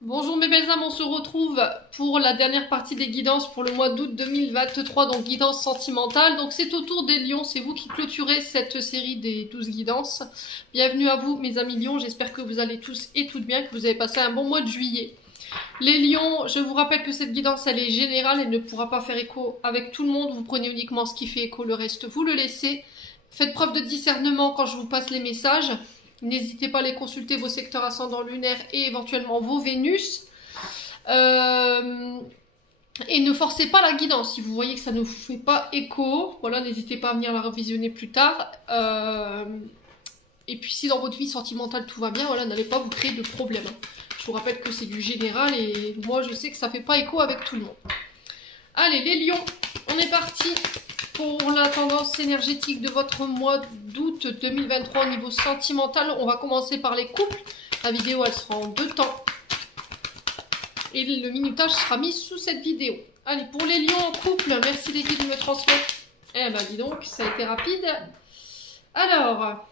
Bonjour mes belles âmes, on se retrouve pour la dernière partie des guidances pour le mois d'août 2023, donc guidance sentimentale. Donc c'est au tour des lions, c'est vous qui clôturez cette série des 12 guidances. Bienvenue à vous mes amis lions, j'espère que vous allez tous et toutes bien, que vous avez passé un bon mois de juillet. Les lions, je vous rappelle que cette guidance elle est générale, elle ne pourra pas faire écho avec tout le monde, vous prenez uniquement ce qui fait écho, le reste vous le laissez. Faites preuve de discernement quand je vous passe les messages. N'hésitez pas à aller consulter vos secteurs ascendants lunaires et éventuellement vos Vénus. Et ne forcez pas la guidance. Si vous voyez que ça ne vous fait pas écho, voilà, n'hésitez pas à venir la revisionner plus tard. Et puis si dans votre vie sentimentale tout va bien, voilà, n'allez pas vous créer de problèmes. Je vous rappelle que c'est du général et moi je sais que ça fait pas écho avec tout le monde. Allez les lions, on est parti pour la tendance énergétique de votre mois d'août 2023 au niveau sentimental. On va commencer par les couples. La vidéo elle sera en 2 temps. Et le minutage sera mis sous cette vidéo. Allez, pour les lions en couple, merci les guides de me transmettre. Eh ben dis donc, ça a été rapide. Alors,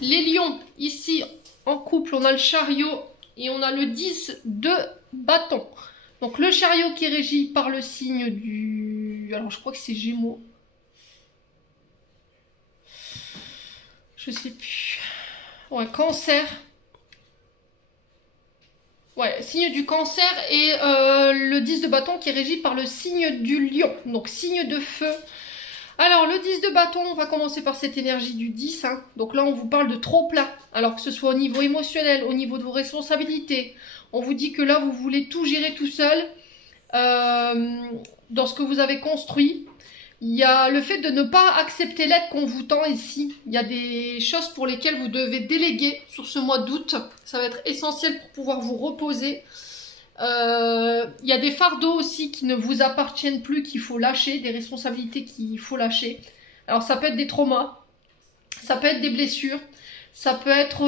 les lions, ici en couple, on a le chariot et on a le 10 de bâton. Donc le chariot qui est régi par le signe du... Alors je crois que c'est Gémeaux. Je sais plus. Ouais, Cancer. Ouais, signe du Cancer et le 10 de bâton qui est régi par le signe du Lion. Donc signe de feu. Alors le 10 de bâton, on va commencer par cette énergie du 10. Hein. Donc là on vous parle de trop plein. Alors que ce soit au niveau émotionnel, au niveau de vos responsabilités. On vous dit que là vous voulez tout gérer tout seul. Dans ce que vous avez construit. Il y a le fait de ne pas accepter l'aide qu'on vous tend ici. Il y a des choses pour lesquelles vous devez déléguer sur ce mois d'août. Ça va être essentiel pour pouvoir vous reposer. Il y a des fardeaux aussi qui ne vous appartiennent plus, qu'il faut lâcher, des responsabilités qu'il faut lâcher. Alors ça peut être des traumas, ça peut être des blessures, ça peut être,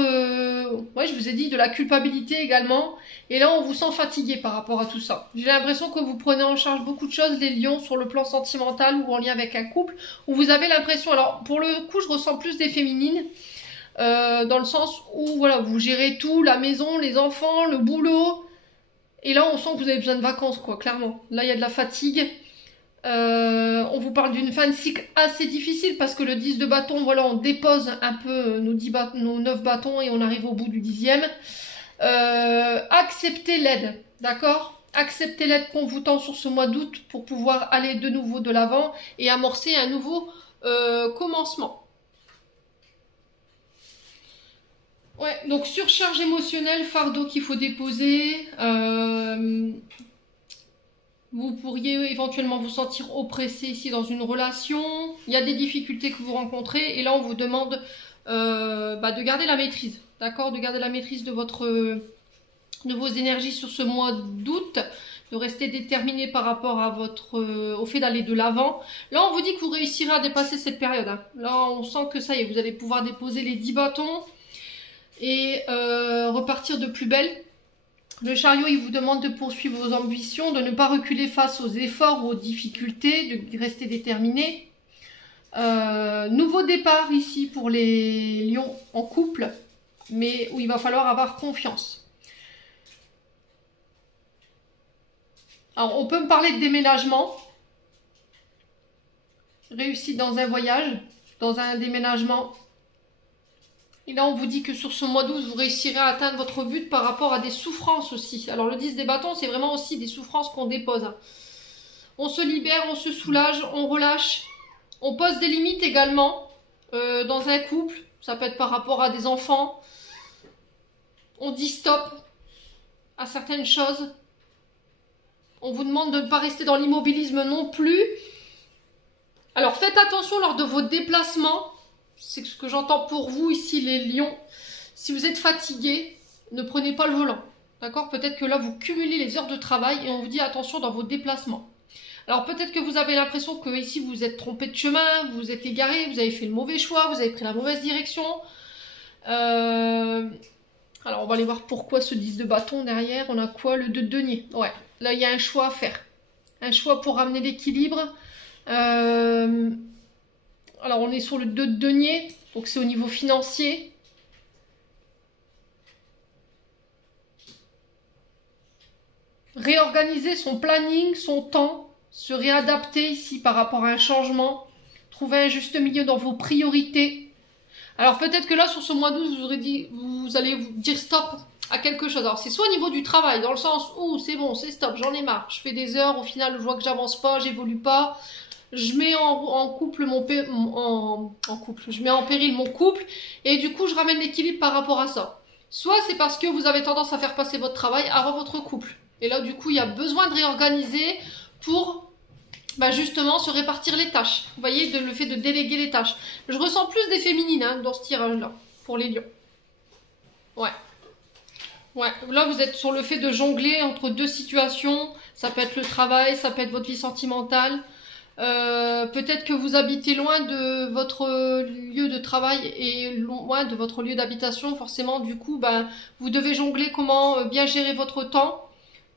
ouais, je vous ai dit, de la culpabilité également. Et là, on vous sent fatigué par rapport à tout ça. J'ai l'impression que vous prenez en charge beaucoup de choses, les lions, sur le plan sentimental ou en lien avec un couple, où vous avez l'impression, alors pour le coup, je ressens plus des féminines, dans le sens où, voilà, vous gérez tout, la maison, les enfants, le boulot. Et là, on sent que vous avez besoin de vacances, quoi, clairement. Là, il y a de la fatigue. On vous parle d'une fin de cycle assez difficile parce que le 10 de bâton, voilà, on dépose un peu nos 9 bâtons et on arrive au bout du 10e. Acceptez l'aide, d'accord? Acceptez l'aide qu'on vous tend sur ce mois d'août pour pouvoir aller de nouveau de l'avant et amorcer un nouveau commencement. Ouais, donc surcharge émotionnelle, fardeau qu'il faut déposer. Vous pourriez éventuellement vous sentir oppressé ici dans une relation. Il y a des difficultés que vous rencontrez et là on vous demande de garder la maîtrise, d'accord, de garder la maîtrise de vos énergies sur ce mois d'août, de rester déterminé par rapport à au fait d'aller de l'avant. Là on vous dit que vous réussirez à dépasser cette période. Hein. Là on sent que ça y est, vous allez pouvoir déposer les 10 bâtons et repartir de plus belle. Le chariot, il vous demande de poursuivre vos ambitions, de ne pas reculer face aux efforts ou aux difficultés, de rester déterminé. Nouveau départ ici pour les lions en couple, mais où il va falloir avoir confiance. Alors, on peut me parler de déménagement. Réussite dans un voyage, dans un déménagement. Et là, on vous dit que sur ce mois d'août, vous réussirez à atteindre votre but par rapport à des souffrances aussi. Alors, le 10 des bâtons, c'est vraiment aussi des souffrances qu'on dépose. On se libère, on se soulage, on relâche. On pose des limites également dans un couple. Ça peut être par rapport à des enfants. On dit stop à certaines choses. On vous demande de ne pas rester dans l'immobilisme non plus. Alors, faites attention lors de vos déplacements. C'est ce que j'entends pour vous ici les lions. Si vous êtes fatigué, ne prenez pas le volant. D'accord? Peut-être que là vous cumulez les heures de travail et on vous dit attention dans vos déplacements. Alors peut-être que vous avez l'impression que ici vous êtes trompé de chemin, vous êtes égaré, vous avez fait le mauvais choix, vous avez pris la mauvaise direction. Alors on va aller voir pourquoi ce 10 de bâton derrière. On a quoi? Le 2 de denier. Ouais, là il y a un choix à faire. Un choix pour ramener l'équilibre. Alors on est sur le 2 de denier, donc c'est au niveau financier. réorganiser son planning, son temps, se réadapter ici par rapport à un changement, trouver un juste milieu dans vos priorités. Alors peut-être que là, sur ce mois d'août, vous allez vous dire stop à quelque chose. Alors c'est soit au niveau du travail, dans le sens où c'est bon, c'est stop, j'en ai marre, je fais des heures, au final je vois que j'avance pas, j'évolue pas, je mets en couple je mets en péril mon couple, et du coup je ramène l'équilibre par rapport à ça. Soit c'est parce que vous avez tendance à faire passer votre travail avant votre couple. Et là du coup il y a besoin de réorganiser pour justement se répartir les tâches. Vous voyez, le fait de déléguer les tâches. Je ressens plus des féminines dans ce tirage-là, pour les lions. Ouais. Ouais, là vous êtes sur le fait de jongler entre deux situations. Ça peut être le travail, ça peut être votre vie sentimentale. Peut-être que vous habitez loin de votre lieu de travail et loin de votre lieu d'habitation. Forcément, du coup, vous devez jongler comment bien gérer votre temps.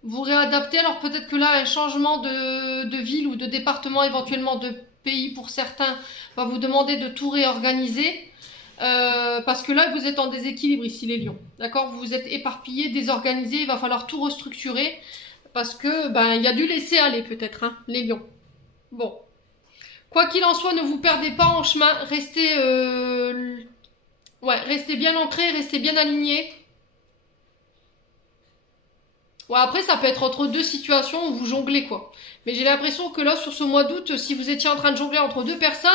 Vous réadapter, alors peut-être que là, un changement de ville ou de département, éventuellement de pays pour certains, va vous demander de tout réorganiser. Parce que là, vous êtes en déséquilibre ici, les lions. D'accord? Vous êtes éparpillés, désorganisés, il va falloir tout restructurer. Parce que, il y a du laisser aller peut-être, hein, les lions. Bon. Quoi qu'il en soit, ne vous perdez pas en chemin. Restez, restez bien ancrés, restez bien alignés. Ouais, après, ça peut être entre deux situations où vous jonglez, quoi. Mais j'ai l'impression que là, sur ce mois d'août, si vous étiez en train de jongler entre deux personnes,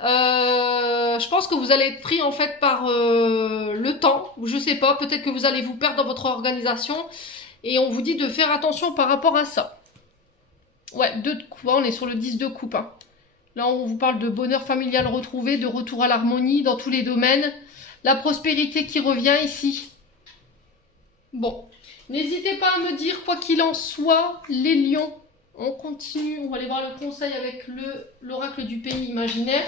je pense que vous allez être pris, en fait, par le temps. Ou je sais pas, peut-être que vous allez vous perdre dans votre organisation. Et on vous dit de faire attention par rapport à ça. Ouais, 2 de coupe, on est sur le 10 de coupe. Hein. Là, on vous parle de bonheur familial retrouvé, de retour à l'harmonie dans tous les domaines. La prospérité qui revient ici. Bon. N'hésitez pas à me dire, quoi qu'il en soit, les lions. On continue, on va aller voir le conseil avec l'oracle du pays imaginaire.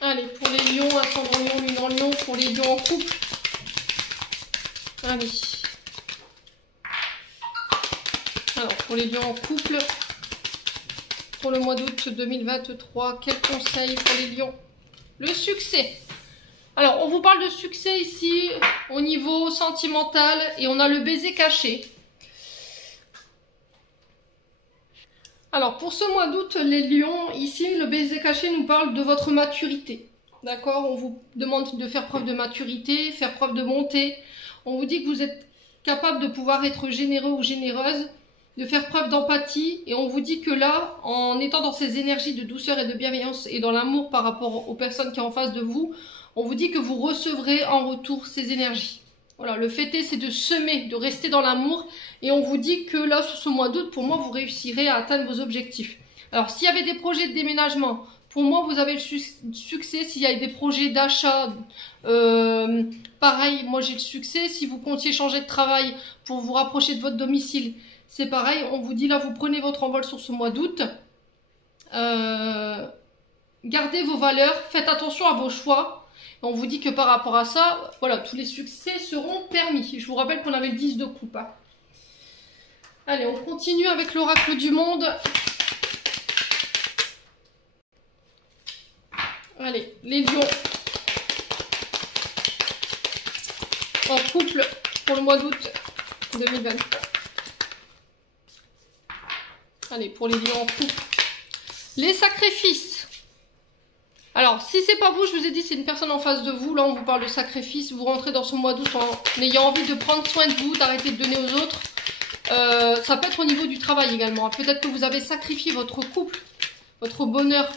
Allez, pour les lions, ascendant lion, lune en lion, pour les lions en couple. Allez. Alors, pour les lions en couple, pour le mois d'août 2023, quel conseil pour les lions? Le succès. Alors, on vous parle de succès ici, au niveau sentimental, et on a le baiser caché. Alors, pour ce mois d'août, les lions, ici, le baiser caché nous parle de votre maturité. D'accord? On vous demande de faire preuve de maturité, faire preuve de bonté. On vous dit que vous êtes capable de pouvoir être généreux ou généreuse, de faire preuve d'empathie, et on vous dit que là, en étant dans ces énergies de douceur et de bienveillance et dans l'amour par rapport aux personnes qui sont en face de vous, on vous dit que vous recevrez en retour ces énergies. Voilà, le fait est, c'est de semer, de rester dans l'amour, et on vous dit que là, sur ce mois d'août, pour moi, vous réussirez à atteindre vos objectifs. Alors, s'il y avait des projets de déménagement, pour moi, vous avez le succès. S'il y a des projets d'achat, pareil, moi j'ai le succès. Si vous comptiez changer de travail pour vous rapprocher de votre domicile, c'est pareil. On vous dit là, vous prenez votre envol sur ce mois d'août. Gardez vos valeurs, faites attention à vos choix. On vous dit que par rapport à ça, voilà, tous les succès seront permis. Je vous rappelle qu'on avait le 10 de coupe. Hein. Allez, on continue avec l'oracle du monde. Allez, les lions en couple pour le mois d'août 2023. Allez, pour les lions en couple. Les sacrifices. Alors, si c'est pas vous, je vous ai dit, c'est une personne en face de vous. Là, on vous parle de sacrifice. Vous rentrez dans ce mois d'août en ayant envie de prendre soin de vous, d'arrêter de donner aux autres. Ça peut être au niveau du travail également. Peut-être que vous avez sacrifié votre couple, votre bonheur,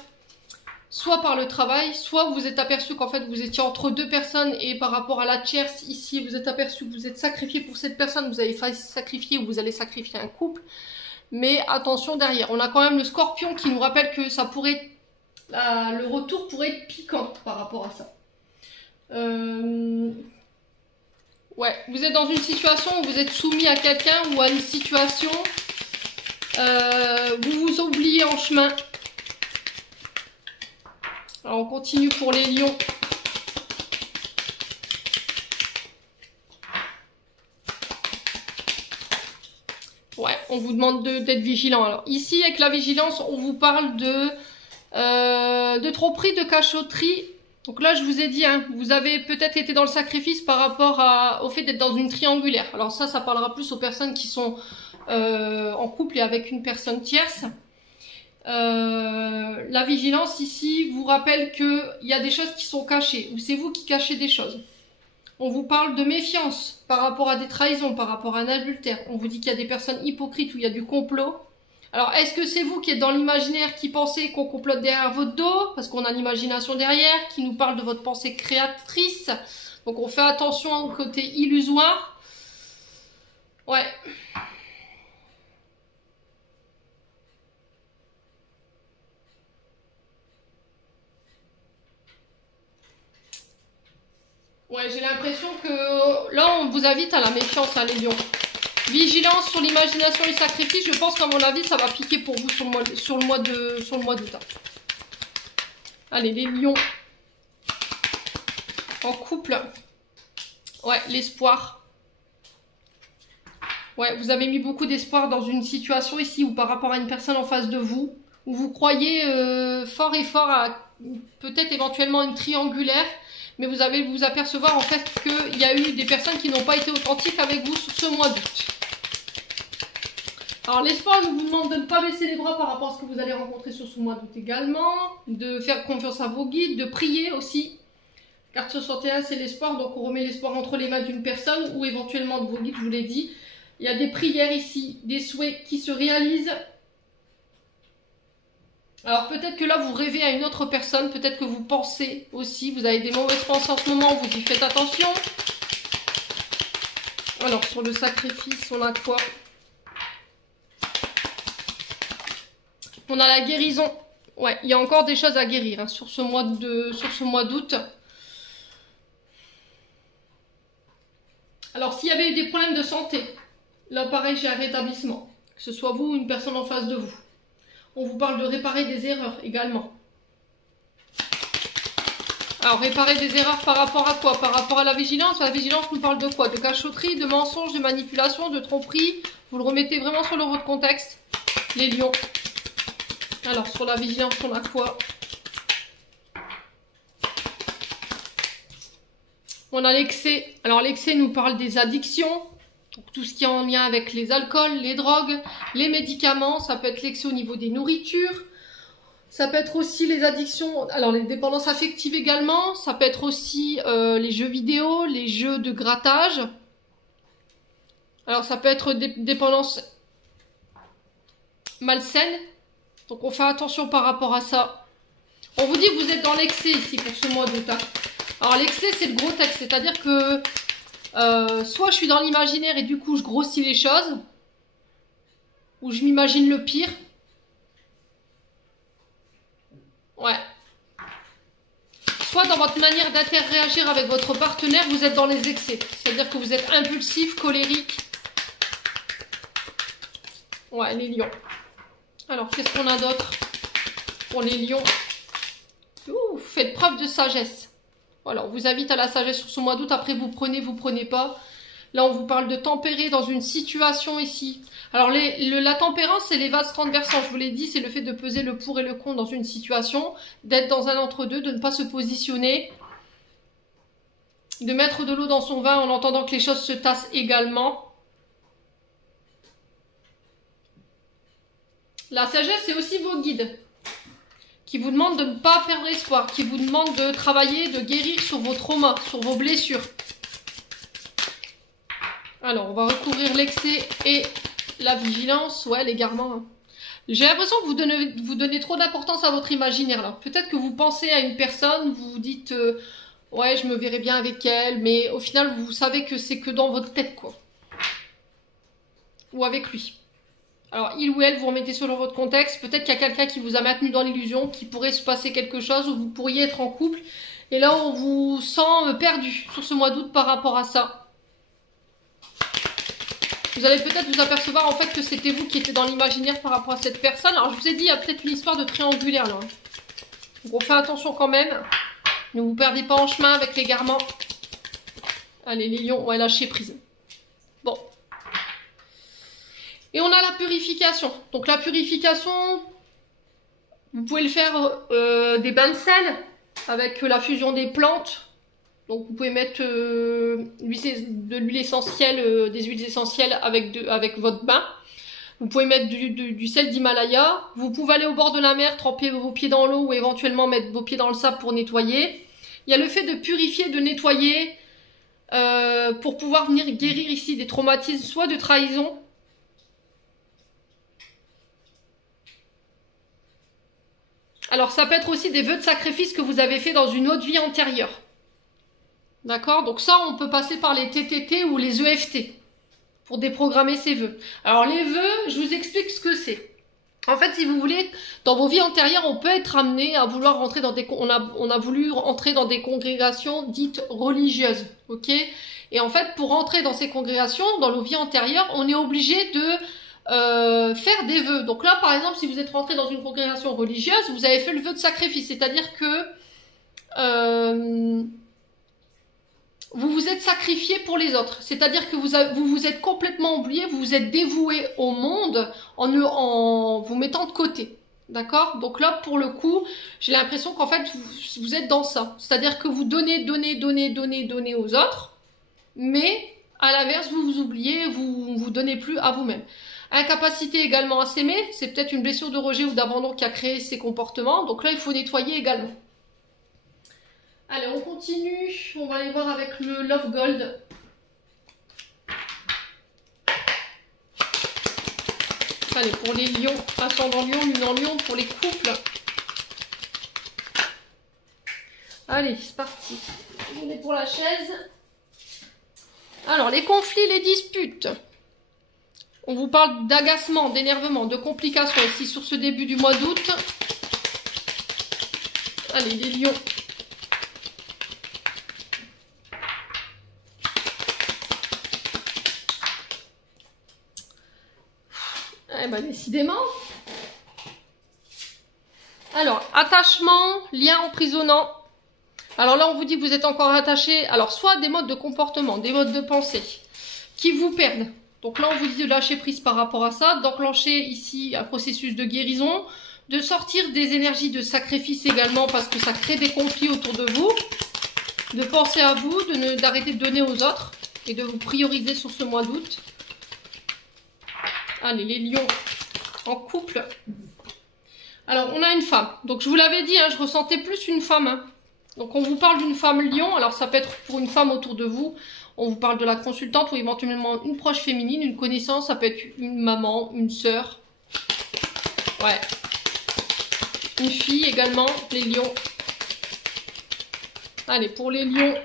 soit par le travail, soit vous êtes aperçu qu'en fait, vous étiez entre deux personnes et par rapport à la tierce, ici, vous êtes aperçu que vous êtes sacrifié pour cette personne. Vous avez failli sacrifier ou vous allez sacrifier un couple. Mais attention derrière. On a quand même le scorpion qui nous rappelle que ça pourrait... le retour pourrait être piquant par rapport à ça. Ouais, vous êtes dans une situation où vous êtes soumis à quelqu'un ou à une situation, vous vous oubliez en chemin. Alors on continue pour les lions. Ouais, on vous demande d'être vigilant. Alors ici, avec la vigilance, on vous parle de tromperie, de cachotterie Donc là, je vous ai dit, hein, vous avez peut-être été dans le sacrifice par rapport au fait d'être dans une triangulaire. Alors ça parlera plus aux personnes qui sont en couple et avec une personne tierce. La vigilance ici vous rappelle qu'il y a des choses qui sont cachées, ou c'est vous qui cachez des choses. On vous parle de méfiance par rapport à des trahisons, par rapport à un adultère. On vous dit qu'il y a des personnes hypocrites, où il y a du complot. Alors, est-ce que c'est vous qui êtes dans l'imaginaire, qui pensez qu'on complote derrière votre dos, parce qu'on a l'imagination derrière, qui nous parle de votre pensée créatrice. Donc, on fait attention au côté illusoire. Ouais. Ouais, j'ai l'impression que là, on vous invite à la méfiance, hein, les lions. Vigilance sur l'imagination et le sacrifice. Je pense qu'à mon avis, ça va piquer pour vous sur le mois d'août. Hein. Allez, les lions. En couple. Ouais, l'espoir. Ouais, vous avez mis beaucoup d'espoir dans une situation ici ou par rapport à une personne en face de vous. Où vous croyez fort et fort à peut-être éventuellement une triangulaire. Mais vous allez vous apercevoir en fait qu'il y a eu des personnes qui n'ont pas été authentiques avec vous sur ce mois d'août. Alors l'espoir nous vous demande de ne pas baisser les bras par rapport à ce que vous allez rencontrer sur ce mois d'août également. De faire confiance à vos guides, de prier aussi. Carte 61 c'est l'espoir, donc on remet l'espoir entre les mains d'une personne ou éventuellement de vos guides, je vous l'ai dit. Il y a des prières ici, des souhaits qui se réalisent. Alors peut-être que là vous rêvez à une autre personne, peut-être que vous pensez aussi, vous avez des mauvaises pensées en ce moment, vous y faites attention. Alors sur le sacrifice, on a quoi? On a la guérison. Ouais, il y a encore des choses à guérir hein, sur ce mois d'août. Alors s'il y avait eu des problèmes de santé, là pareil j'ai un rétablissement, que ce soit vous ou une personne en face de vous. On vous parle de réparer des erreurs également. Alors, réparer des erreurs par rapport à quoi? Par rapport à la vigilance. La vigilance nous parle de quoi? De cachotterie, de mensonge, de manipulation, de tromperie. Vous le remettez vraiment sur le votre contexte. Les lions. Alors, sur la vigilance, on a quoi? On a l'excès. Alors, l'excès nous parle des addictions. Donc, tout ce qui est en lien avec les alcools, les drogues, les médicaments, ça peut être l'excès au niveau des nourritures, ça peut être aussi les addictions, alors les dépendances affectives également, ça peut être aussi les jeux vidéo, les jeux de grattage, alors ça peut être des dépendances malsaines, donc on fait attention par rapport à ça. On vous dit que vous êtes dans l'excès ici pour ce mois d'août. Alors l'excès c'est le gros texte, c'est-à-dire que soit je suis dans l'imaginaire et du coup je grossis les choses, ou je m'imagine le pire. Ouais. Soit dans votre manière d'interréagir avec votre partenaire, vous êtes dans les excès. C'est-à-dire que vous êtes impulsif, colérique. Ouais, les lions. Alors, qu'est-ce qu'on a d'autre pour les lions? Ouh, faites preuve de sagesse. Voilà, on vous invite à la sagesse sur ce mois d'août. Après, vous prenez pas. Là, on vous parle de tempérer dans une situation ici. Alors, la tempérance, c'est les vases transversaux. Je vous l'ai dit, c'est le fait de peser le pour et le contre dans une situation, d'être dans un entre-deux, de ne pas se positionner, de mettre de l'eau dans son vin en entendant que les choses se tassent également. La sagesse, c'est aussi vos guides qui vous demandent de ne pas perdre espoir, qui vous demandent de travailler, de guérir sur vos traumas, sur vos blessures. Alors, on va recouvrir l'excès et la vigilance. Ouais, l'égarement. Hein. J'ai l'impression que vous donnez trop d'importance à votre imaginaire, là. Peut-être que vous pensez à une personne, vous vous dites ouais, je me verrai bien avec elle, mais au final, vous savez que c'est que dans votre tête, quoi. Ou avec lui. Alors, il ou elle, vous remettez selon votre contexte. Peut-être qu'il y a quelqu'un qui vous a maintenu dans l'illusion, qu'il pourrait se passer quelque chose, où vous pourriez être en couple. Et là, on vous sent perdu sur ce mois d'août par rapport à ça. Vous allez peut-être vous apercevoir en fait que c'était vous qui étiez dans l'imaginaire par rapport à cette personne. Alors, je vous ai dit, il y a peut-être une histoire de triangulaire, là. Donc, on fait attention quand même. Ne vous perdez pas en chemin avec l'égarement. Allez, les lions, ouais, lâchez prise. Bon. Et on a la purification. Donc la purification, vous pouvez le faire des bains de sel. avec la fusion des plantes. Donc vous pouvez mettre de l'huile essentielle, des huiles essentielles avec votre bain. Vous pouvez mettre du sel d'Himalaya. Vous pouvez aller au bord de la mer, tremper vos pieds dans l'eau ou éventuellement mettre vos pieds dans le sable pour nettoyer. Il y a le fait de purifier, de nettoyer pour pouvoir venir guérir ici des traumatismes, soit de trahison. Alors ça peut être aussi des vœux de sacrifice que vous avez fait dans une autre vie antérieure. D'accord? Donc ça, on peut passer par les TTT ou les EFT pour déprogrammer ces vœux. Alors les vœux, je vous explique ce que c'est. En fait, si vous voulez, dans vos vies antérieures, on peut être amené à vouloir rentrer dans des... On a voulu rentrer dans des congrégations dites religieuses, ok? Et en fait, pour rentrer dans ces congrégations, dans nos vies antérieures, on est obligé de faire des vœux. Donc là, par exemple, si vous êtes rentré dans une congrégation religieuse, vous avez fait le vœu de sacrifice, c'est-à-dire que vous vous êtes sacrifié pour les autres. C'est-à-dire que vous vous êtes complètement oublié, vous vous êtes dévoué au monde en vous mettant de côté. D'accord? Donc là, pour le coup, j'ai l'impression qu'en fait, vous êtes dans ça. C'est-à-dire que vous donnez aux autres, mais à l'inverse, vous vous oubliez, vous vous donnez plus à vous-même. Incapacité également à s'aimer, c'est peut-être une blessure de rejet ou d'abandon qui a créé ces comportements. Donc là, il faut nettoyer également. Allez, on continue. On va aller voir avec le Love Gold. Allez, pour les lions, ascendant lion, lune en lion, pour les couples. Allez, c'est parti. On est pour la chaise. Alors, les conflits, les disputes. On vous parle d'agacement, d'énervement, de complications ici sur ce début du mois d'août. Allez, les lions. Eh ben, décidément. Alors, attachement, lien emprisonnant. Alors là, on vous dit que vous êtes encore attaché. Alors, soit des modes de comportement, des modes de pensée qui vous perdent. Donc là, on vous dit de lâcher prise par rapport à ça, d'enclencher ici un processus de guérison, de sortir des énergies de sacrifice également parce que ça crée des conflits autour de vous, de penser à vous, d'arrêter de donner aux autres et de vous prioriser sur ce mois d'août. Allez, les lions en couple. Alors, on a une femme. Donc, je vous l'avais dit, hein, je ressentais plus une femme. Hein. Donc, on vous parle d'une femme lion. Alors, ça peut être pour une femme autour de vous. On vous parle de la consultante ou éventuellement une proche féminine, une connaissance. Ça peut être une maman, une sœur. Ouais. Une fille également, les lions. Allez, pour les lions.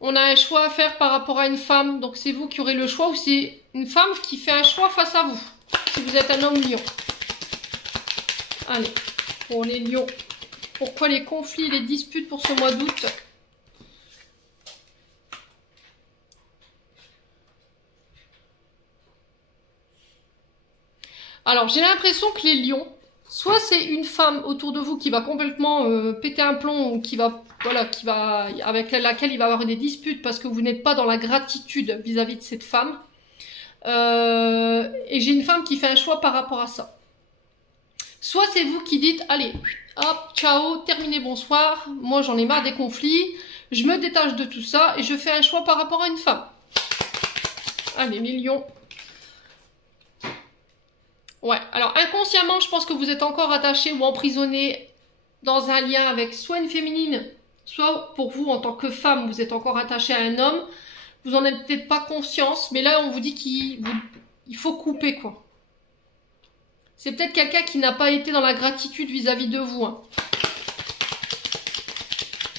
On a un choix à faire par rapport à une femme. Donc, c'est vous qui aurez le choix ou c'est une femme qui fait un choix face à vous. Si vous êtes un homme lion. Allez, pour les lions. Pourquoi les conflits, les disputes pour ce mois d'août? Alors, j'ai l'impression que les lions, soit c'est une femme autour de vous qui va complètement péter un plomb ou qui va, voilà, avec laquelle il va avoir des disputes parce que vous n'êtes pas dans la gratitude vis-à-vis de cette femme. Et j'ai une femme qui fait un choix par rapport à ça. Soit c'est vous qui dites, allez, hop, ciao, terminé, bonsoir, moi j'en ai marre des conflits, je me détache de tout ça et je fais un choix par rapport à une femme. Allez, les lions. Ouais, alors inconsciemment, je pense que vous êtes encore attaché ou emprisonné dans un lien avec soit une féminine, soit pour vous en tant que femme, vous êtes encore attaché à un homme. Vous en avez peut-être pas conscience, mais là on vous dit qu'il faut couper quoi. C'est peut-être quelqu'un qui n'a pas été dans la gratitude vis-à-vis de vous. Hein.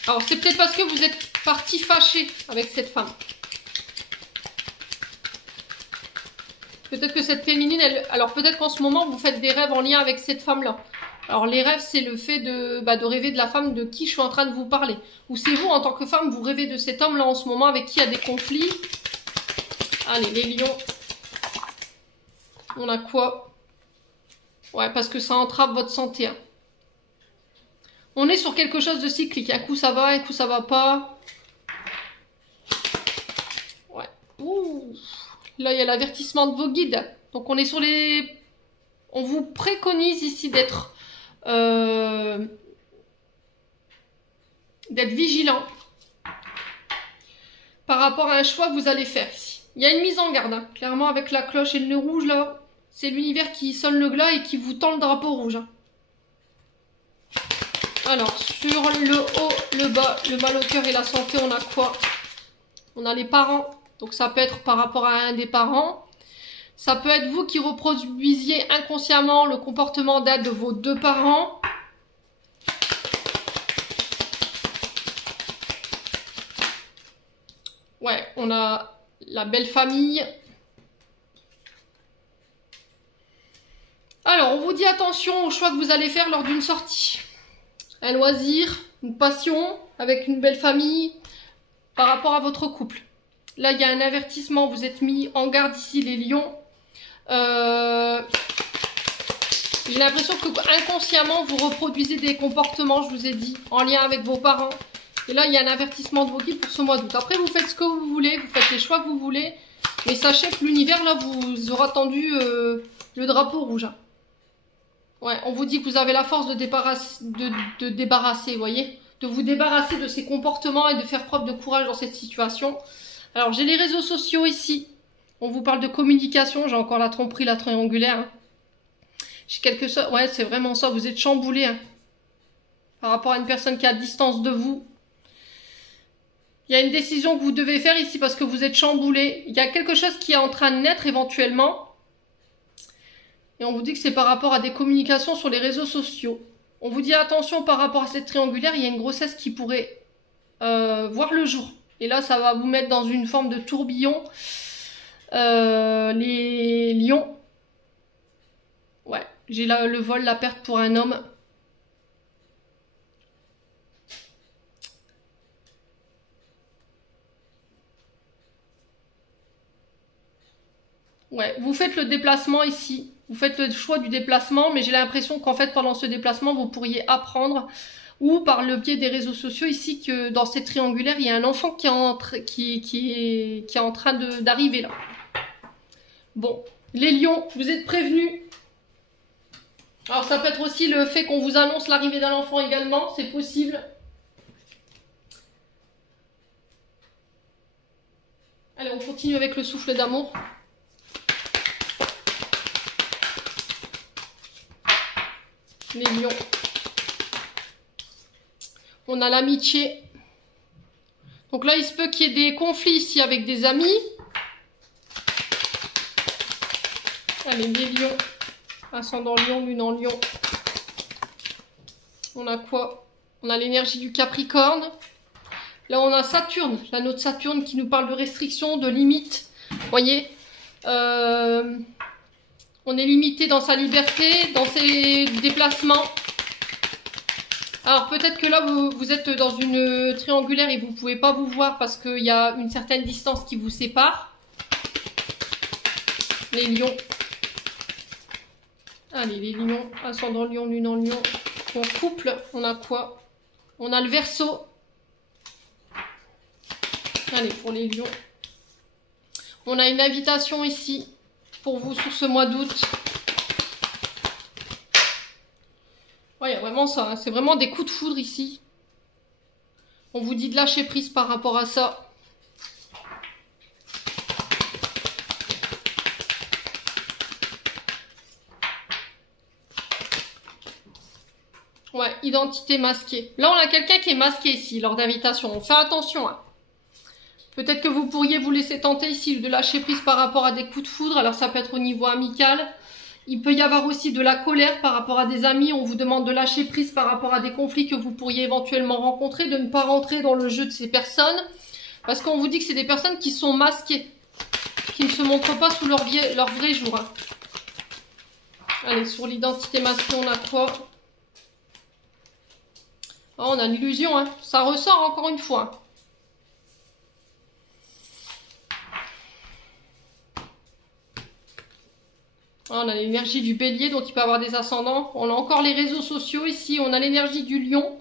Alors c'est peut-être parce que vous êtes parti fâché avec cette femme. Peut-être que cette féminine, alors peut-être qu'en ce moment vous faites des rêves en lien avec cette femme-là. Alors les rêves, c'est le fait de rêver de la femme de qui je suis en train de vous parler. Ou c'est vous, en tant que femme, vous rêvez de cet homme-là en ce moment avec qui il y a des conflits. Allez, les lions. On a quoi? Ouais, parce que ça entrave votre santé. Hein. On est sur quelque chose de cyclique. Un coup ça va, un coup ça va pas. Ouais. Ouh. Là, il y a l'avertissement de vos guides. Donc on est sur les... On vous préconise ici d'être d'être vigilant par rapport à un choix que vous allez faire ici. Il y a une mise en garde, hein. Clairement avec la cloche et le nœud rouge là, c'est l'univers qui sonne le glas et qui vous tend le drapeau rouge. Hein. Alors, sur le haut, le bas, le mal au cœur et la santé, on a quoi? On a les parents. Donc ça peut être par rapport à un des parents. Ça peut être vous qui reproduisiez inconsciemment le comportement d'aide de vos deux parents. Ouais, on a la belle famille. Alors, on vous dit attention au choix que vous allez faire lors d'une sortie. Un loisir, une passion, avec une belle famille, par rapport à votre couple. Là, il y a un avertissement, vous êtes mis en garde ici, les lions. J'ai l'impression que inconsciemment, vous reproduisez des comportements, je vous ai dit, en lien avec vos parents. Et là, il y a un avertissement de vos guides pour ce mois d'août. Après, vous faites ce que vous voulez, vous faites les choix que vous voulez. Mais sachez que l'univers, là, vous aura tendu le drapeau rouge. Hein. Ouais, on vous dit que vous avez la force de débarrasser, vous voyez, de vous débarrasser de ces comportements et de faire preuve de courage dans cette situation. Alors, j'ai les réseaux sociaux ici. On vous parle de communication. J'ai encore la tromperie, la triangulaire. Hein. J'ai quelque chose. Ouais, c'est vraiment ça. Vous êtes chamboulé. Hein, par rapport à une personne qui est à distance de vous. Il y a une décision que vous devez faire ici parce que vous êtes chamboulé. Il y a quelque chose qui est en train de naître éventuellement. Et on vous dit que c'est par rapport à des communications sur les réseaux sociaux. On vous dit attention par rapport à cette triangulaire, il y a une grossesse qui pourrait voir le jour. Et là, ça va vous mettre dans une forme de tourbillon. Les lions. Ouais, j'ai là le vol, la perte pour un homme. Ouais, vous faites le déplacement ici. Vous faites le choix du déplacement, mais j'ai l'impression qu'en fait, pendant ce déplacement, vous pourriez apprendre, ou par le biais des réseaux sociaux ici, que dans cette triangulaire, il y a un enfant qui est en train d'arriver là. Bon, les lions, vous êtes prévenus. Alors, ça peut être aussi le fait qu'on vous annonce l'arrivée d'un enfant également, c'est possible. Allez, on continue avec le souffle d'amour. Les lions. On a l'amitié. Donc là, il se peut qu'il y ait des conflits ici avec des amis. Allez, les lions. Ascendant lion, lune en lion. On a quoi? On a l'énergie du Capricorne. Là, on a Saturne. L'anneau de Saturne qui nous parle de restrictions, de limites. Vous voyez, on est limité dans sa liberté, dans ses déplacements. Alors peut-être que là vous êtes dans une triangulaire et vous ne pouvez pas vous voir parce qu'il y a une certaine distance qui vous sépare. Les lions. Allez, les lions, ascendant lion, lune en lion. En couple, on a quoi? On a le Verseau. Allez, pour les lions. On a une invitation ici pour vous sur ce mois d'août. Ouais, il y a vraiment ça, hein. C'est vraiment des coups de foudre ici. On vous dit de lâcher prise par rapport à ça. Ouais, identité masquée. Là, on a quelqu'un qui est masqué ici lors d'invitation. On fait attention, hein. Peut-être que vous pourriez vous laisser tenter ici de lâcher prise par rapport à des coups de foudre. Alors, ça peut être au niveau amical. Il peut y avoir aussi de la colère par rapport à des amis. On vous demande de lâcher prise par rapport à des conflits que vous pourriez éventuellement rencontrer, de ne pas rentrer dans le jeu de ces personnes. Parce qu'on vous dit que c'est des personnes qui sont masquées, qui ne se montrent pas sous leur vrai jour. Hein. Allez, sur l'identité masquée, on a quoi? Oh, on a l'illusion, hein. Ça ressort encore une fois. On a l'énergie du bélier, donc il peut avoir des ascendants. On a encore les réseaux sociaux ici. On a l'énergie du lion.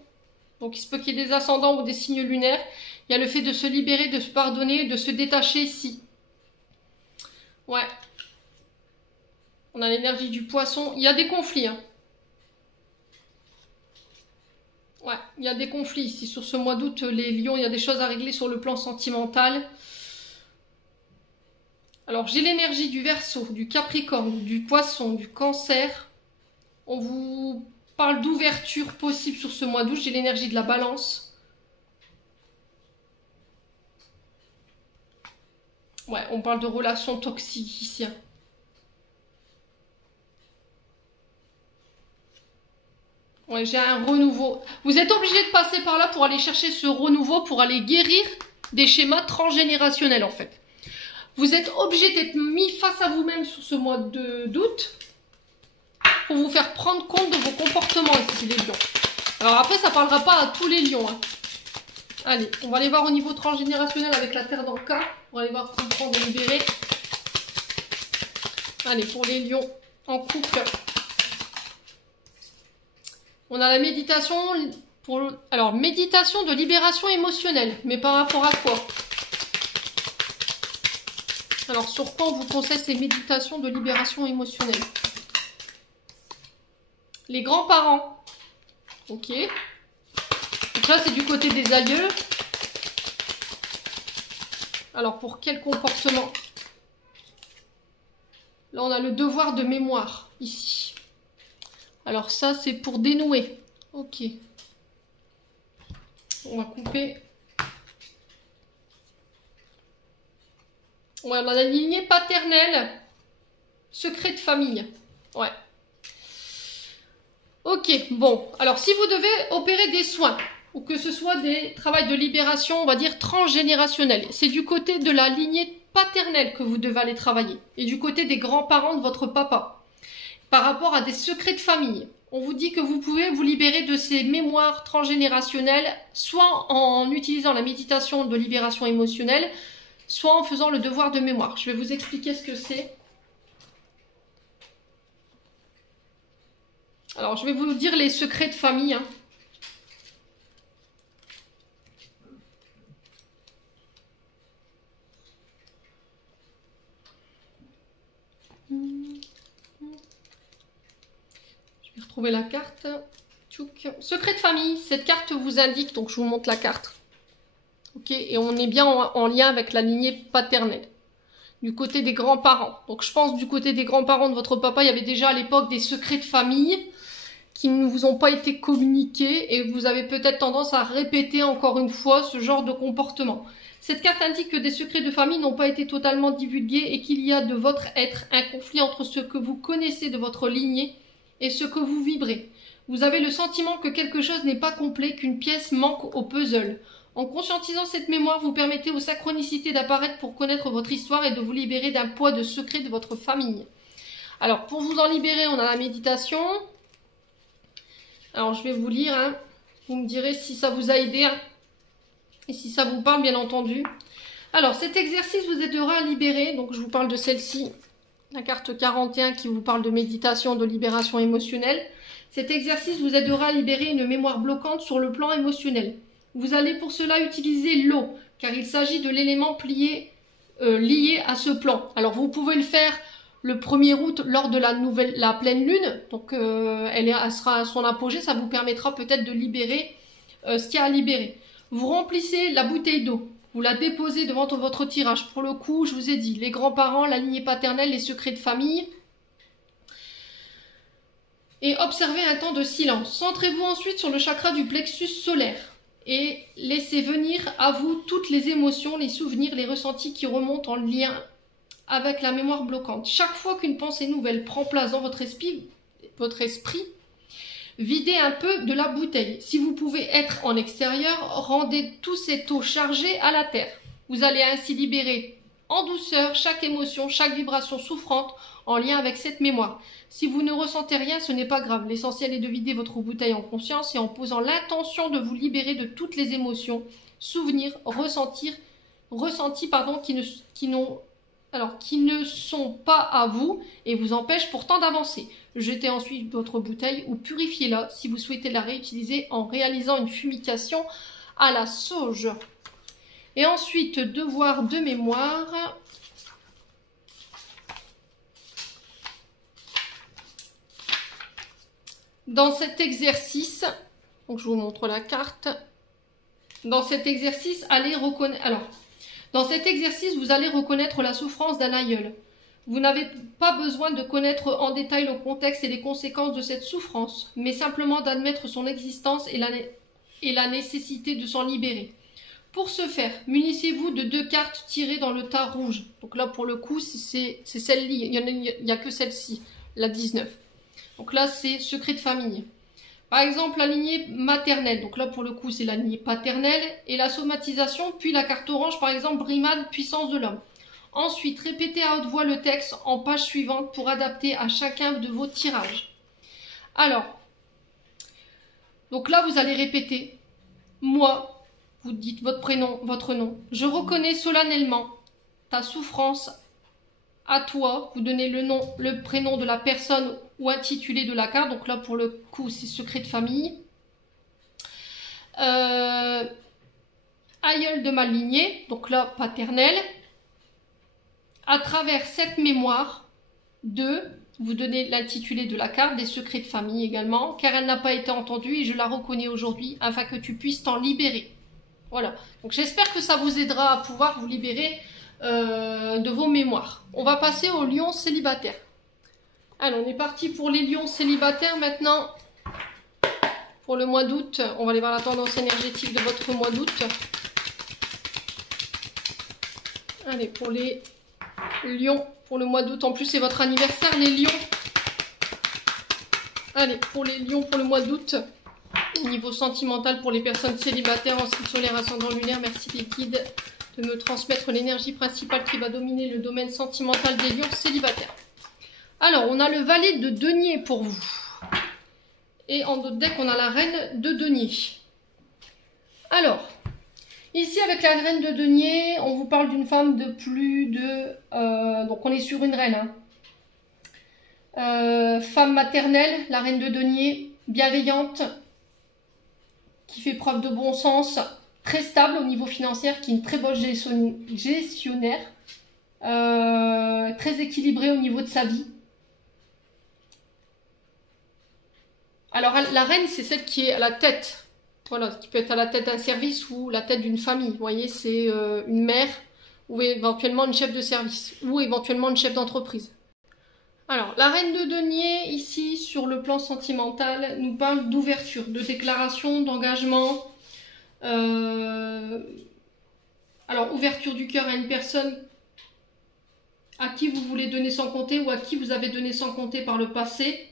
Donc il se peut qu'il y ait des ascendants ou des signes lunaires. Il y a le fait de se libérer, de se pardonner, de se détacher ici. Ouais. On a l'énergie du poisson. Il y a des conflits. Hein. Ouais, il y a des conflits ici. Sur ce mois d'août, les lions, il y a des choses à régler sur le plan sentimental. Alors, j'ai l'énergie du Verseau, du Capricorne, du Poisson, du Cancer. On vous parle d'ouverture possible sur ce mois d'août. J'ai l'énergie de la Balance. Ouais, on parle de relations toxiques ici. Ouais, j'ai un renouveau. Vous êtes obligé de passer par là pour aller chercher ce renouveau, pour aller guérir des schémas transgénérationnels en fait. Vous êtes obligé d'être mis face à vous-même sur ce mois d'août pour vous faire prendre compte de vos comportements ici, les lions. Alors après, ça ne parlera pas à tous les lions. Hein. Allez, on va aller voir au niveau transgénérationnel avec la Terre dans le cas. On va aller voir comprendre et libérer. Allez, pour les lions en couple. On a la méditation alors, méditation de libération émotionnelle. Mais par rapport à quoi? Alors, sur quoi on vous conseille ces méditations de libération émotionnelle? Les grands-parents. Ok. Donc là, c'est du côté des aïeux. Alors, pour quel comportement? Là, on a le devoir de mémoire, ici. Alors ça, c'est pour dénouer. Ok. On va couper. Ouais, on a la lignée paternelle. Secret de famille. Ouais. Ok, bon. Alors, si vous devez opérer des soins, ou que ce soit des travaux de libération, on va dire transgénérationnels, c'est du côté de la lignée paternelle que vous devez aller travailler. Et du côté des grands-parents de votre papa. Par rapport à des secrets de famille. On vous dit que vous pouvez vous libérer de ces mémoires transgénérationnelles, soit en utilisant la méditation de libération émotionnelle, soit en faisant le devoir de mémoire. Je vais vous expliquer ce que c'est. Alors, je vais vous dire les secrets de famille. Hein. Retrouver la carte. Tchouk. Secret de famille, cette carte vous indique, donc je vous montre la carte. Ok, et on est bien en lien avec la lignée paternelle. Du côté des grands-parents. Donc je pense du côté des grands-parents de votre papa, il y avait déjà à l'époque des secrets de famille qui ne vous ont pas été communiqués et vous avez peut-être tendance à répéter encore une fois ce genre de comportement. Cette carte indique que des secrets de famille n'ont pas été totalement divulgués et qu'il y a de votre être un conflit entre ce que vous connaissez de votre lignée et ce que vous vibrez. Vous avez le sentiment que quelque chose n'est pas complet, qu'une pièce manque au puzzle. En conscientisant cette mémoire, vous permettez aux synchronicités d'apparaître pour connaître votre histoire et de vous libérer d'un poids de secrets de votre famille. Alors, pour vous en libérer, on a la méditation. Alors, je vais vous lire. Hein. Vous me direz si ça vous a aidé. Hein. Et si ça vous parle, bien entendu. Alors, cet exercice vous aidera à libérer. Donc, je vous parle de celle-ci. La carte 41 qui vous parle de méditation, de libération émotionnelle. Cet exercice vous aidera à libérer une mémoire bloquante sur le plan émotionnel. Vous allez pour cela utiliser l'eau, car il s'agit de l'élément lié à ce plan. Alors vous pouvez le faire le 1er août lors de la pleine lune. Donc elle sera à son apogée, ça vous permettra peut-être de libérer ce qu'il y a à libérer. Vous remplissez la bouteille d'eau. Vous la déposez devant votre tirage. Pour le coup, je vous ai dit, les grands-parents, la lignée paternelle, les secrets de famille. Et observez un temps de silence. Centrez-vous ensuite sur le chakra du plexus solaire. Et laissez venir à vous toutes les émotions, les souvenirs, les ressentis qui remontent en lien avec la mémoire bloquante. Chaque fois qu'une pensée nouvelle prend place dans votre esprit, videz un peu de la bouteille. Si vous pouvez être en extérieur, rendez toute cette eau chargée à la terre. Vous allez ainsi libérer en douceur chaque émotion, chaque vibration souffrante en lien avec cette mémoire. Si vous ne ressentez rien, ce n'est pas grave. L'essentiel est de vider votre bouteille en conscience et en posant l'intention de vous libérer de toutes les émotions, souvenirs, ressentis, qui ne sont pas à vous et vous empêchent pourtant d'avancer. Jetez ensuite votre bouteille ou purifiez-la si vous souhaitez la réutiliser en réalisant une fumigation à la sauge. Et ensuite, devoir de mémoire. Dans cet exercice, Donc je vous montre la carte. Dans cet exercice, allez reconnaître. Alors, dans cet exercice, vous allez reconnaître la souffrance d'un aïeul. Vous n'avez pas besoin de connaître en détail le contexte et les conséquences de cette souffrance, mais simplement d'admettre son existence et la nécessité de s'en libérer. Pour ce faire, munissez-vous de 2 cartes tirées dans le tas rouge. Donc là, pour le coup, c'est celle-ci. Il n'y a que celle-ci, la 19. Donc là, c'est secret de famille. Par exemple, la lignée maternelle. Donc là, pour le coup, c'est la lignée paternelle. Et la somatisation, puis la carte orange, par exemple, brimade, puissance de l'homme. Ensuite, répétez à haute voix le texte en page suivante pour adapter à chacun de vos tirages. Alors, donc là, vous allez répéter. Moi, vous dites votre prénom, votre nom. Je reconnais solennellement ta souffrance à toi. Vous donnez le nom, le prénom de la personne ou intitulé de la carte. Donc là, pour le coup, c'est secret de famille. Aïeul de ma lignée. Donc là, paternelle. À travers cette mémoire, vous donnez l'intitulé de la carte, des secrets de famille également, car elle n'a pas été entendue et je la reconnais aujourd'hui afin que tu puisses t'en libérer. Voilà, donc j'espère que ça vous aidera à pouvoir vous libérer de vos mémoires. On va passer aux lions célibataires. Alors, on est parti pour les lions célibataires maintenant. Pour le mois d'août, on va aller voir la tendance énergétique de votre mois d'août. Allez, pour les lions, pour le mois d'août, en plus c'est votre anniversaire les lions. Allez, pour les lions, pour le mois d'août, niveau sentimental pour les personnes célibataires en signe solaire ascendant lunaire, merci les guides de me transmettre l'énergie principale qui va dominer le domaine sentimental des lions célibataires. Alors, on a le valet de denier pour vous. Et en d'autres decks, on a la reine de denier. Alors, ici, avec la reine de denier, on vous parle d'une femme de plus de... donc, on est sur une reine. Hein. Femme maternelle, la reine de denier, bienveillante, qui fait preuve de bon sens, très stable au niveau financier, qui est une très bonne gestionnaire, très équilibrée au niveau de sa vie. Alors, la reine, c'est celle qui est à la tête. Voilà, qui peut être à la tête d'un service ou la tête d'une famille. Vous voyez, c'est une mère ou éventuellement une chef de service ou éventuellement une chef d'entreprise. Alors, la reine de denier, ici, sur le plan sentimental, nous parle d'ouverture, de déclaration, d'engagement. Alors, ouverture du cœur à une personne à qui vous voulez donner sans compter ou à qui vous avez donné sans compter par le passé.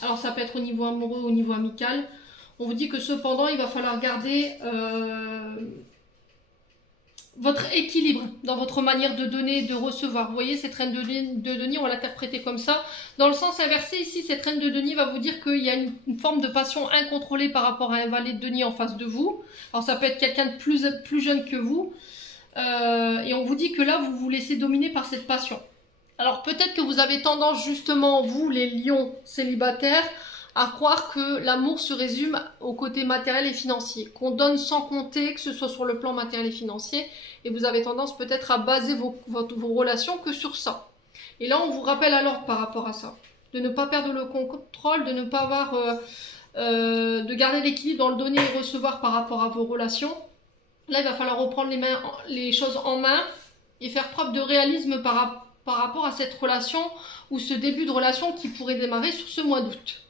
Alors, ça peut être au niveau amoureux ou au niveau amical. On vous dit que cependant, il va falloir garder votre équilibre dans votre manière de donner et de recevoir. Vous voyez, cette reine de denier, on va l'interpréter comme ça. Dans le sens inversé, ici, cette reine de denier va vous dire qu'il y a une forme de passion incontrôlée par rapport à un valet de denier en face de vous. Alors, ça peut être quelqu'un de plus jeune que vous. Et on vous dit que là, vous vous laissez dominer par cette passion. Alors, peut-être que vous avez tendance, justement, vous, les lions célibataires, à croire que l'amour se résume au côté matériel et financier, qu'on donne sans compter, que ce soit sur le plan matériel et financier, et vous avez tendance peut-être à baser vos relations que sur ça. Et là, on vous rappelle alors par rapport à ça, de ne pas perdre le contrôle, de ne pas avoir, de garder l'équilibre dans le donner et recevoir par rapport à vos relations. Là, il va falloir reprendre les choses en main et faire preuve de réalisme par rapport à cette relation ou ce début de relation qui pourrait démarrer sur ce mois d'août.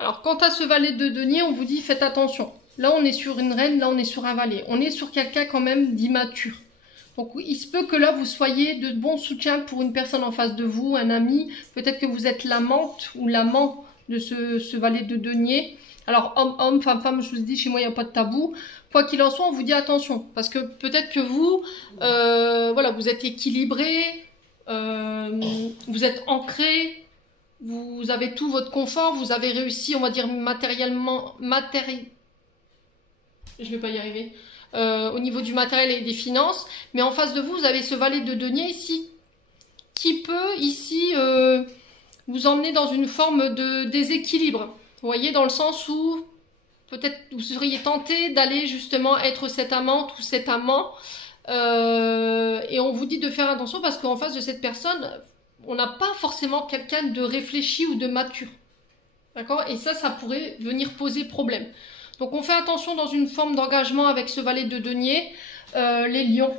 Alors, quant à ce valet de denier, on vous dit faites attention. Là, on est sur une reine, là, on est sur un valet. On est sur quelqu'un quand même d'immature. Donc, il se peut que là, vous soyez de bons soutiens pour une personne en face de vous, un ami. Peut-être que vous êtes l'amante ou l'amant de ce valet de denier. Alors, homme, femme, je vous dis, chez moi, il n'y a pas de tabou. Quoi qu'il en soit, on vous dit attention. Parce que peut-être que vous, voilà, vous êtes équilibré, vous êtes ancré. Vous avez tout votre confort, vous avez réussi, on va dire matériellement, je vais pas y arriver, au niveau du matériel et des finances, mais en face de vous, vous avez ce valet de denier ici, qui peut ici vous emmener dans une forme de déséquilibre, vous voyez, dans le sens où peut-être vous seriez tenté d'aller justement être cette amante ou cet amant, et on vous dit de faire attention parce qu'en face de cette personne, on n'a pas forcément quelqu'un de réfléchi ou de mature. D'accord? Et ça pourrait venir poser problème. Donc on fait attention dans une forme d'engagement avec ce valet de denier. Les lions.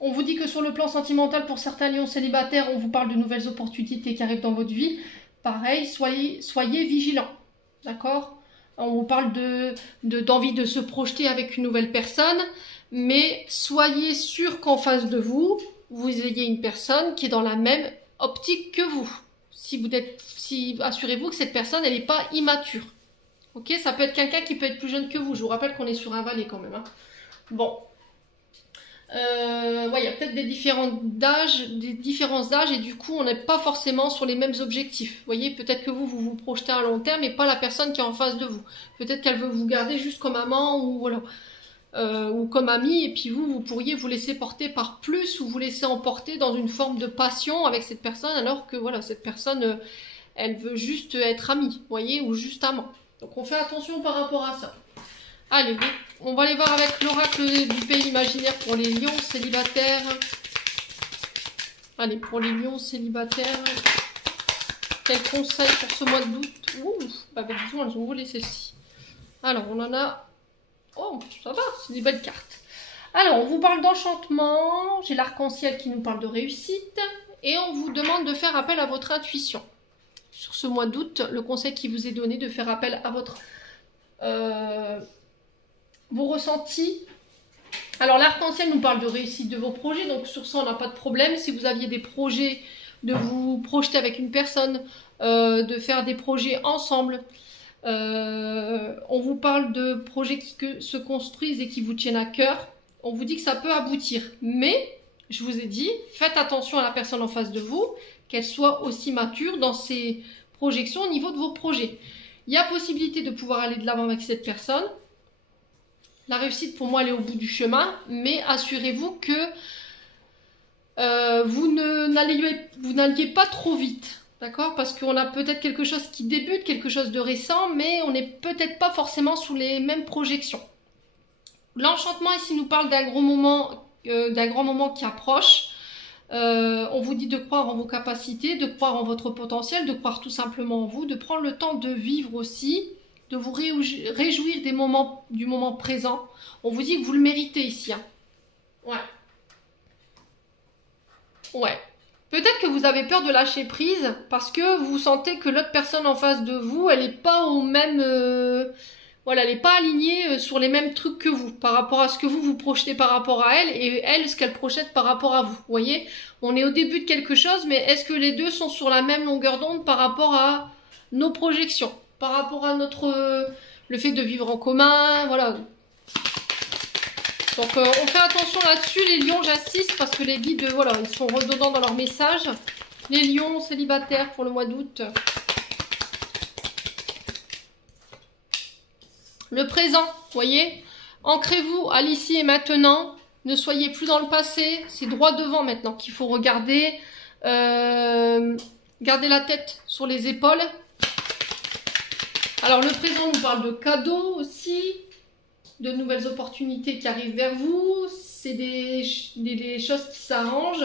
On vous dit que sur le plan sentimental, pour certains lions célibataires, on vous parle de nouvelles opportunités qui arrivent dans votre vie. Pareil, soyez vigilants. D'accord? On vous parle d'envie de se projeter avec une nouvelle personne. Mais soyez sûr qu'en face de vous, vous ayez une personne qui est dans la même optique que vous. Assurez-vous que cette personne, elle n'est pas immature. Ok, ça peut être quelqu'un qui peut être plus jeune que vous. Je vous rappelle qu'on est sur un valet quand même. Hein. Bon. Ouais, il y a peut-être des différences d'âge et du coup, on n'est pas forcément sur les mêmes objectifs. Vous voyez, peut-être que vous vous projetez à long terme et pas la personne qui est en face de vous. Peut-être qu'elle veut vous garder juste comme amant ou voilà. Ou comme ami, et puis vous pourriez vous laisser porter par plus ou vous laisser emporter dans une forme de passion avec cette personne, alors que voilà, cette personne, elle veut juste être amie, vous voyez, ou juste amant. Donc on fait attention par rapport à ça. Allez, on va aller voir avec l'oracle du pays imaginaire pour les lions célibataires. Allez, pour les lions célibataires, quel conseil pour ce mois d'août? Ouh, bah disons, elles ont volé celle-ci. Alors, on en a... Oh, ça va, c'est des belles cartes. Alors, on vous parle d'enchantement. J'ai l'arc-en-ciel qui nous parle de réussite. Et on vous demande de faire appel à votre intuition. Sur ce mois d'août, le conseil qui vous est donné, de faire appel à vos ressentis. Alors, l'arc-en-ciel nous parle de réussite de vos projets. Donc, sur ça, on n'a pas de problème. Si vous aviez des projets, de vous projeter avec une personne, de faire des projets ensemble. On vous parle de projets qui se construisent et qui vous tiennent à cœur. On vous dit que ça peut aboutir, mais je vous ai dit, faites attention à la personne en face de vous, qu'elle soit aussi mature dans ses projections au niveau de vos projets. Il y a possibilité de pouvoir aller de l'avant avec cette personne. La réussite pour moi elle est au bout du chemin, mais assurez-vous que vous n'alliez pas trop vite. D'accord? Parce qu'on a peut-être quelque chose qui débute, quelque chose de récent, mais on n'est peut-être pas forcément sous les mêmes projections. L'enchantement ici nous parle d'un grand moment qui approche. On vous dit de croire en vos capacités, de croire en votre potentiel, de croire tout simplement en vous, de prendre le temps de vivre aussi, de vous réjouir du moment présent. On vous dit que vous le méritez ici. Hein. Ouais. Ouais. Peut-être que vous avez peur de lâcher prise parce que vous sentez que l'autre personne en face de vous, elle n'est pas au même... voilà, elle n'est pas alignée sur les mêmes trucs que vous par rapport à ce que vous projetez par rapport à elle et elle, ce qu'elle projette par rapport à vous. Vous voyez, on est au début de quelque chose, mais est-ce que les deux sont sur la même longueur d'onde par rapport à nos projections, par rapport à le fait de vivre en commun, voilà. Donc on fait attention là-dessus, les lions, j'insiste, parce que les guides, voilà, ils sont redondants dans leur message. Les lions célibataires pour le mois d'août. Le présent, vous voyez, ancrez-vous à l'ici et maintenant. Ne soyez plus dans le passé, c'est droit devant maintenant qu'il faut regarder. Gardez la tête sur les épaules. Alors le présent nous parle de cadeaux aussi. De nouvelles opportunités qui arrivent vers vous, c'est des choses qui s'arrangent.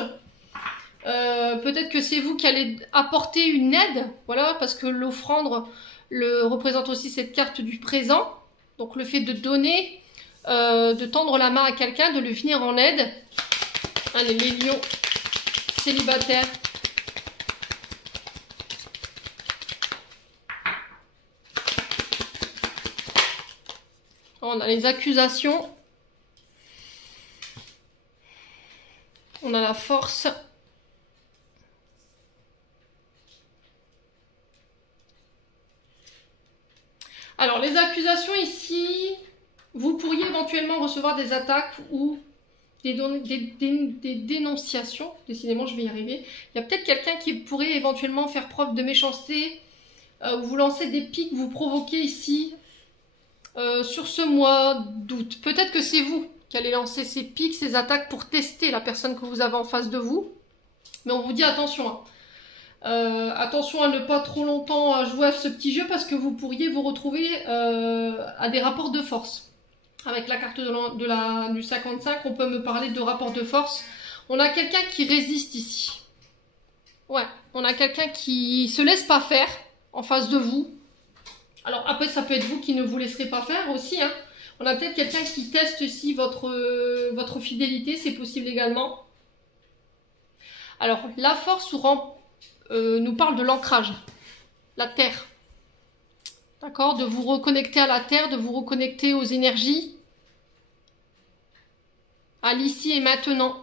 Peut-être que c'est vous qui allez apporter une aide, voilà, parce que l'offrande représente aussi cette carte du présent. Donc le fait de donner, de tendre la main à quelqu'un, de lui venir en aide. Allez, les lions célibataires. On a les accusations. On a la force. Alors, les accusations ici, vous pourriez éventuellement recevoir des attaques ou des dénonciations. Décidément, je vais y arriver. Il y a peut-être quelqu'un qui pourrait éventuellement faire preuve de méchanceté ou vous lancer des pics, vous provoquer ici. Sur ce mois d'août. Peut-être que c'est vous qui allez lancer ces pics, ces attaques pour tester la personne que vous avez en face de vous. Mais on vous dit attention. Hein. Attention à ne pas trop longtemps jouer à ce petit jeu parce que vous pourriez vous retrouver à des rapports de force. Avec la carte du 55, on peut me parler de rapport de force. On a quelqu'un qui résiste ici. Ouais, on a quelqu'un qui se laisse pas faire. en face de vous. Alors après, ça peut être vous qui ne vous laisserez pas faire aussi, hein. On a peut-être quelqu'un qui teste ici votre fidélité, c'est possible également. Alors, la force nous parle de l'ancrage, la terre. D'accord? De vous reconnecter à la terre, de vous reconnecter aux énergies, à l'ici et maintenant.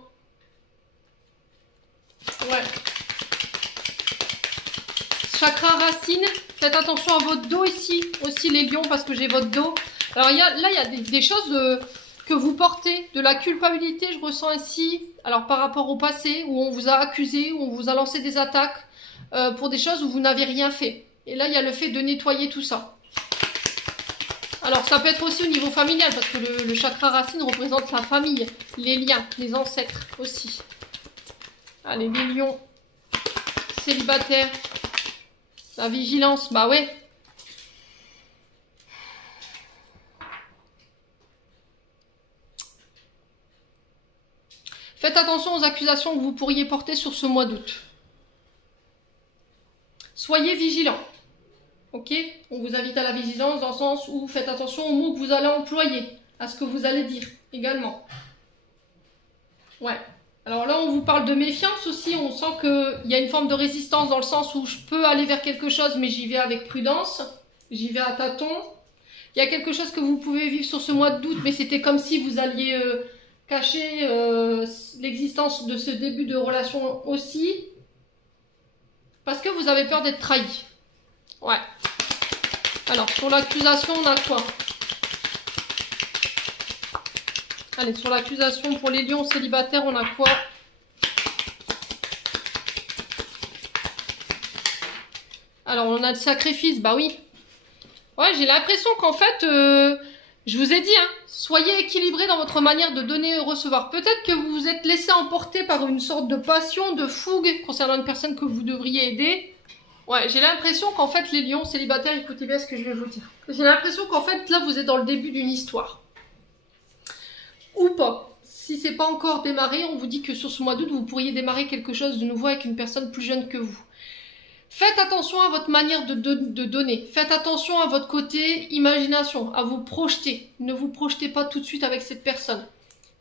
Ouais. Chakra racine, faites attention à votre dos ici, aussi les lions, parce que j'ai votre dos. Alors là, il y a des choses que vous portez, de la culpabilité, je ressens ici. Alors par rapport au passé, où on vous a accusé, où on vous a lancé des attaques, pour des choses où vous n'avez rien fait. Et là, il y a le fait de nettoyer tout ça. Alors ça peut être aussi au niveau familial, parce que le chakra racine représente la famille, les liens, les ancêtres aussi. Allez, les lions, célibataires. La vigilance, bah ouais. Faites attention aux accusations que vous pourriez porter sur ce mois d'août. Soyez vigilants. Ok? On vous invite à la vigilance dans le sens où faites attention aux mots que vous allez employer, à ce que vous allez dire également. Ouais. Alors là, on vous parle de méfiance aussi. On sent qu'il y a une forme de résistance dans le sens où je peux aller vers quelque chose, mais j'y vais avec prudence. J'y vais à tâtons. Il y a quelque chose que vous pouvez vivre sur ce mois d'août, mais c'était comme si vous alliez cacher l'existence de ce début de relation aussi. Parce que vous avez peur d'être trahi. Ouais. Alors, sur l'accusation, on a quoi? Allez, sur l'accusation pour les lions célibataires, on a quoi? Alors, on a le sacrifice, bah oui. Ouais, j'ai l'impression qu'en fait, je vous ai dit, hein, soyez équilibrés dans votre manière de donner et recevoir. Peut-être que vous vous êtes laissé emporter par une sorte de passion, de fougue concernant une personne que vous devriez aider. Ouais, j'ai l'impression qu'en fait, les lions célibataires, écoutez bien ce que je vais vous dire. J'ai l'impression qu'en fait, là, vous êtes dans le début d'une histoire. Ou pas. Si c'est pas encore démarré, on vous dit que sur ce mois d'août, vous pourriez démarrer quelque chose de nouveau avec une personne plus jeune que vous. Faites attention à votre manière de donner. Faites attention à votre côté imagination, à vous projeter. Ne vous projetez pas tout de suite avec cette personne.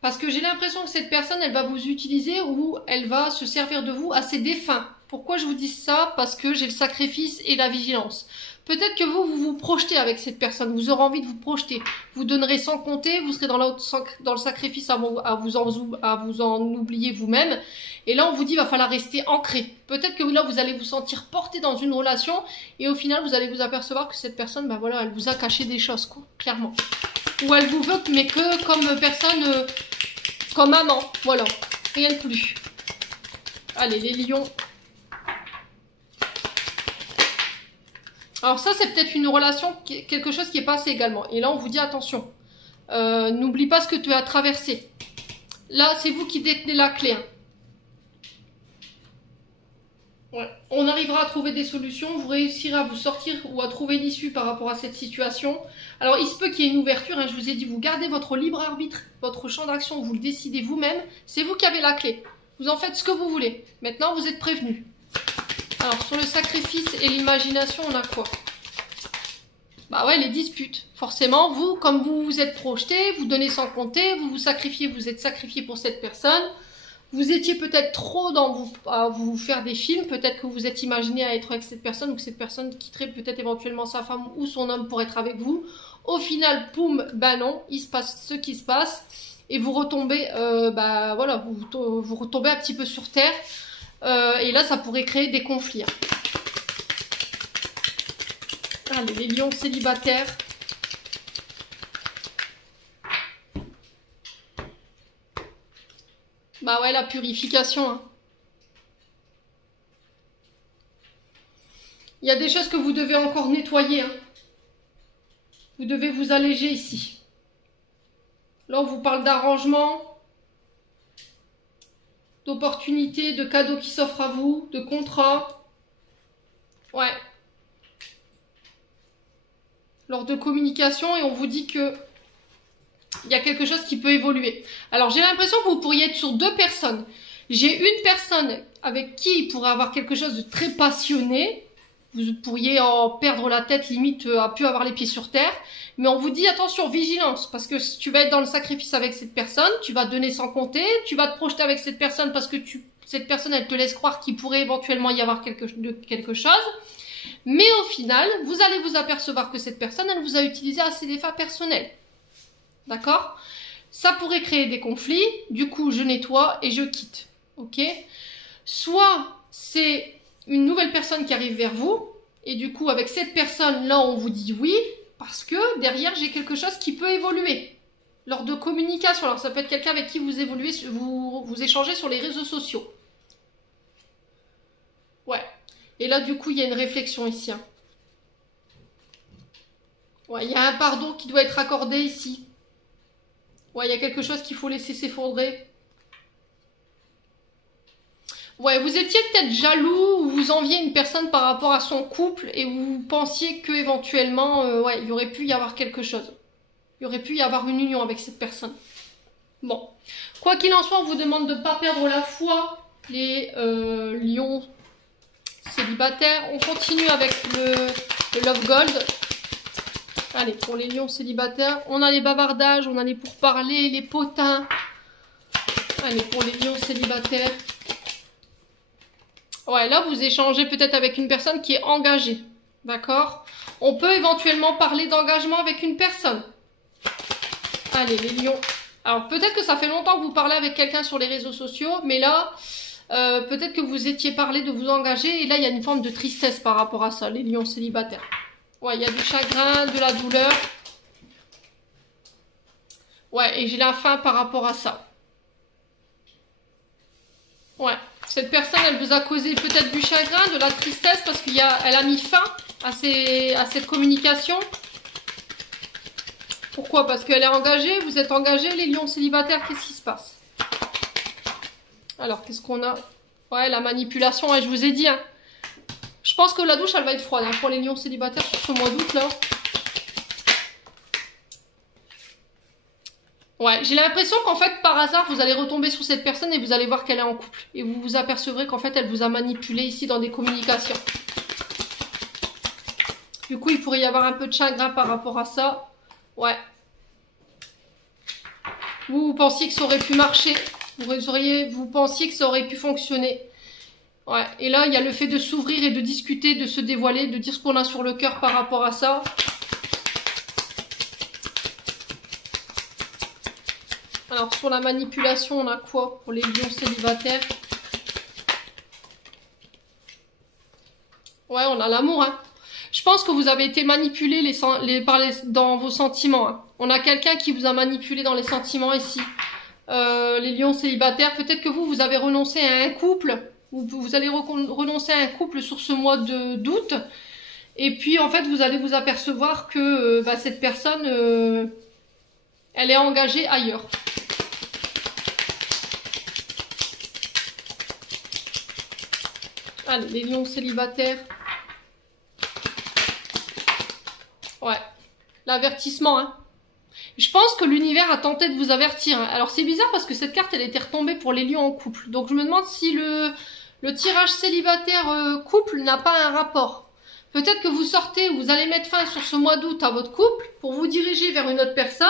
Parce que j'ai l'impression que cette personne, elle va vous utiliser ou elle va se servir de vous à ses défunts. Pourquoi je vous dis ça? Parce que j'ai le sacrifice et la vigilance. Peut-être que vous vous projetez avec cette personne, vous aurez envie de vous projeter. Vous donnerez sans compter, vous serez dans le sacrifice à vous en oublier vous-même. Et là, on vous dit, il va falloir rester ancré. Peut-être que là, vous allez vous sentir porté dans une relation et au final, vous allez vous apercevoir que cette personne, bah voilà, elle vous a caché des choses, quoi, clairement. Ou elle vous veut, mais que comme personne, comme amant, voilà, rien de plus. Allez, les lions. Alors ça, c'est peut-être une relation, quelque chose qui est passé également. Et là, on vous dit attention. N'oublie pas ce que tu as traversé. Là, c'est vous qui détenez la clé. Hein. Ouais. On arrivera à trouver des solutions. Vous réussirez à vous sortir ou à trouver l'issue par rapport à cette situation. Alors, il se peut qu'il y ait une ouverture. Hein. Je vous ai dit, vous gardez votre libre arbitre, votre champ d'action. Vous le décidez vous-même. C'est vous qui avez la clé. Vous en faites ce que vous voulez. Maintenant, vous êtes prévenus. Alors, sur le sacrifice et l'imagination, on a quoi? Bah ouais, les disputes. Forcément, vous, comme vous vous êtes projeté, vous donnez sans compter, vous vous sacrifiez, vous êtes sacrifié pour cette personne. Vous étiez peut-être trop à vous faire des films. Peut-être que vous êtes imaginé à être avec cette personne ou que cette personne quitterait peut-être éventuellement sa femme ou son homme pour être avec vous. Au final, poum, bah non, il se passe ce qui se passe. Et vous retombez, bah voilà, vous retombez un petit peu sur terre. Et là, ça pourrait créer des conflits. Allez, les lions célibataires. Bah ouais, la purification. Hein. Il y a des choses que vous devez encore nettoyer. Hein. Vous devez vous alléger ici. Là, on vous parle d'arrangement, d'opportunités, de cadeaux qui s'offrent à vous, de contrats. Ouais. Lors de communication, et on vous dit que il y a quelque chose qui peut évoluer. Alors, j'ai l'impression que vous pourriez être sur deux personnes. J'ai une personne avec qui il pourrait avoir quelque chose de très passionné. Vous pourriez en perdre la tête, limite à plus avoir les pieds sur terre. Mais on vous dit attention, vigilance, parce que tu vas être dans le sacrifice avec cette personne, tu vas donner sans compter, tu vas te projeter avec cette personne parce que cette personne, elle te laisse croire qu'il pourrait éventuellement y avoir quelque chose. Mais au final, vous allez vous apercevoir que cette personne, elle vous a utilisé à ses fins personnelles. D'accord? Ça pourrait créer des conflits, du coup je nettoie et je quitte. Ok? Soit c'est une nouvelle personne qui arrive vers vous, et du coup avec cette personne-là on vous dit oui, parce que derrière j'ai quelque chose qui peut évoluer. Lors de communication, alors ça peut être quelqu'un avec qui vous évoluez, vous échangez sur les réseaux sociaux. Ouais. Et là du coup il y a une réflexion ici. Hein. Ouais, il y a un pardon qui doit être accordé ici. Ouais, il y a quelque chose qu'il faut laisser s'effondrer. Ouais, vous étiez peut-être jaloux ou vous enviez une personne par rapport à son couple et vous pensiez que éventuellement, ouais, il y aurait pu y avoir quelque chose. Il y aurait pu y avoir une union avec cette personne. Bon, quoi qu'il en soit, on vous demande de ne pas perdre la foi, les lions célibataires. On continue avec le Love Gold. Allez, pour les lions célibataires, on a les bavardages, on a les pourparlers, les potins. Allez, pour les lions célibataires. Ouais, là, vous échangez peut-être avec une personne qui est engagée. D'accord? On peut éventuellement parler d'engagement avec une personne. Allez, les lions. Alors, peut-être que ça fait longtemps que vous parlez avec quelqu'un sur les réseaux sociaux, mais là, peut-être que vous étiez parlé de vous engager, et là, il y a une forme de tristesse par rapport à ça, les lions célibataires. Ouais, il y a du chagrin, de la douleur. Ouais, et j'ai la faim par rapport à ça. Ouais. Cette personne, elle vous a causé peut-être du chagrin, de la tristesse, parce qu'elle a mis fin à cette communication. Pourquoi? Parce qu'elle est engagée, vous êtes engagés, les lions célibataires, qu'est-ce qui se passe? Alors, qu'est-ce qu'on a? Ouais, la manipulation, ouais, je vous ai dit, hein. Je pense que la douche, elle va être froide, hein, pour les lions célibataires sur ce mois d'août, là. Ouais, j'ai l'impression qu'en fait, par hasard, vous allez retomber sur cette personne et vous allez voir qu'elle est en couple. Et vous vous apercevrez qu'en fait, elle vous a manipulé ici dans des communications. Du coup, il pourrait y avoir un peu de chagrin par rapport à ça. Ouais. Vous pensiez que ça aurait pu marcher. Vous pensiez que ça aurait pu fonctionner. Ouais. Et là, il y a le fait de s'ouvrir et de discuter, de se dévoiler, de dire ce qu'on a sur le cœur par rapport à ça. Alors, sur la manipulation, on a quoi pour les lions célibataires? Ouais, on a l'amour, hein. Je pense que vous avez été manipulé dans vos sentiments. Hein. On a quelqu'un qui vous a manipulé dans les sentiments ici. Les lions célibataires, peut-être que vous avez renoncé à un couple. Ou vous allez renoncer à un couple sur ce mois d'août. Et puis, en fait, vous allez vous apercevoir que cette personne, elle est engagée ailleurs. Allez, les lions célibataires. Ouais. L'avertissement, hein. Je pense que l'univers a tenté de vous avertir. Hein. Alors, c'est bizarre parce que cette carte, elle était retombée pour les lions en couple. Donc, je me demande si le tirage célibataire couple n'a pas un rapport. Peut-être que vous sortez, vous allez mettre fin sur ce mois d'août à votre couple pour vous diriger vers une autre personne.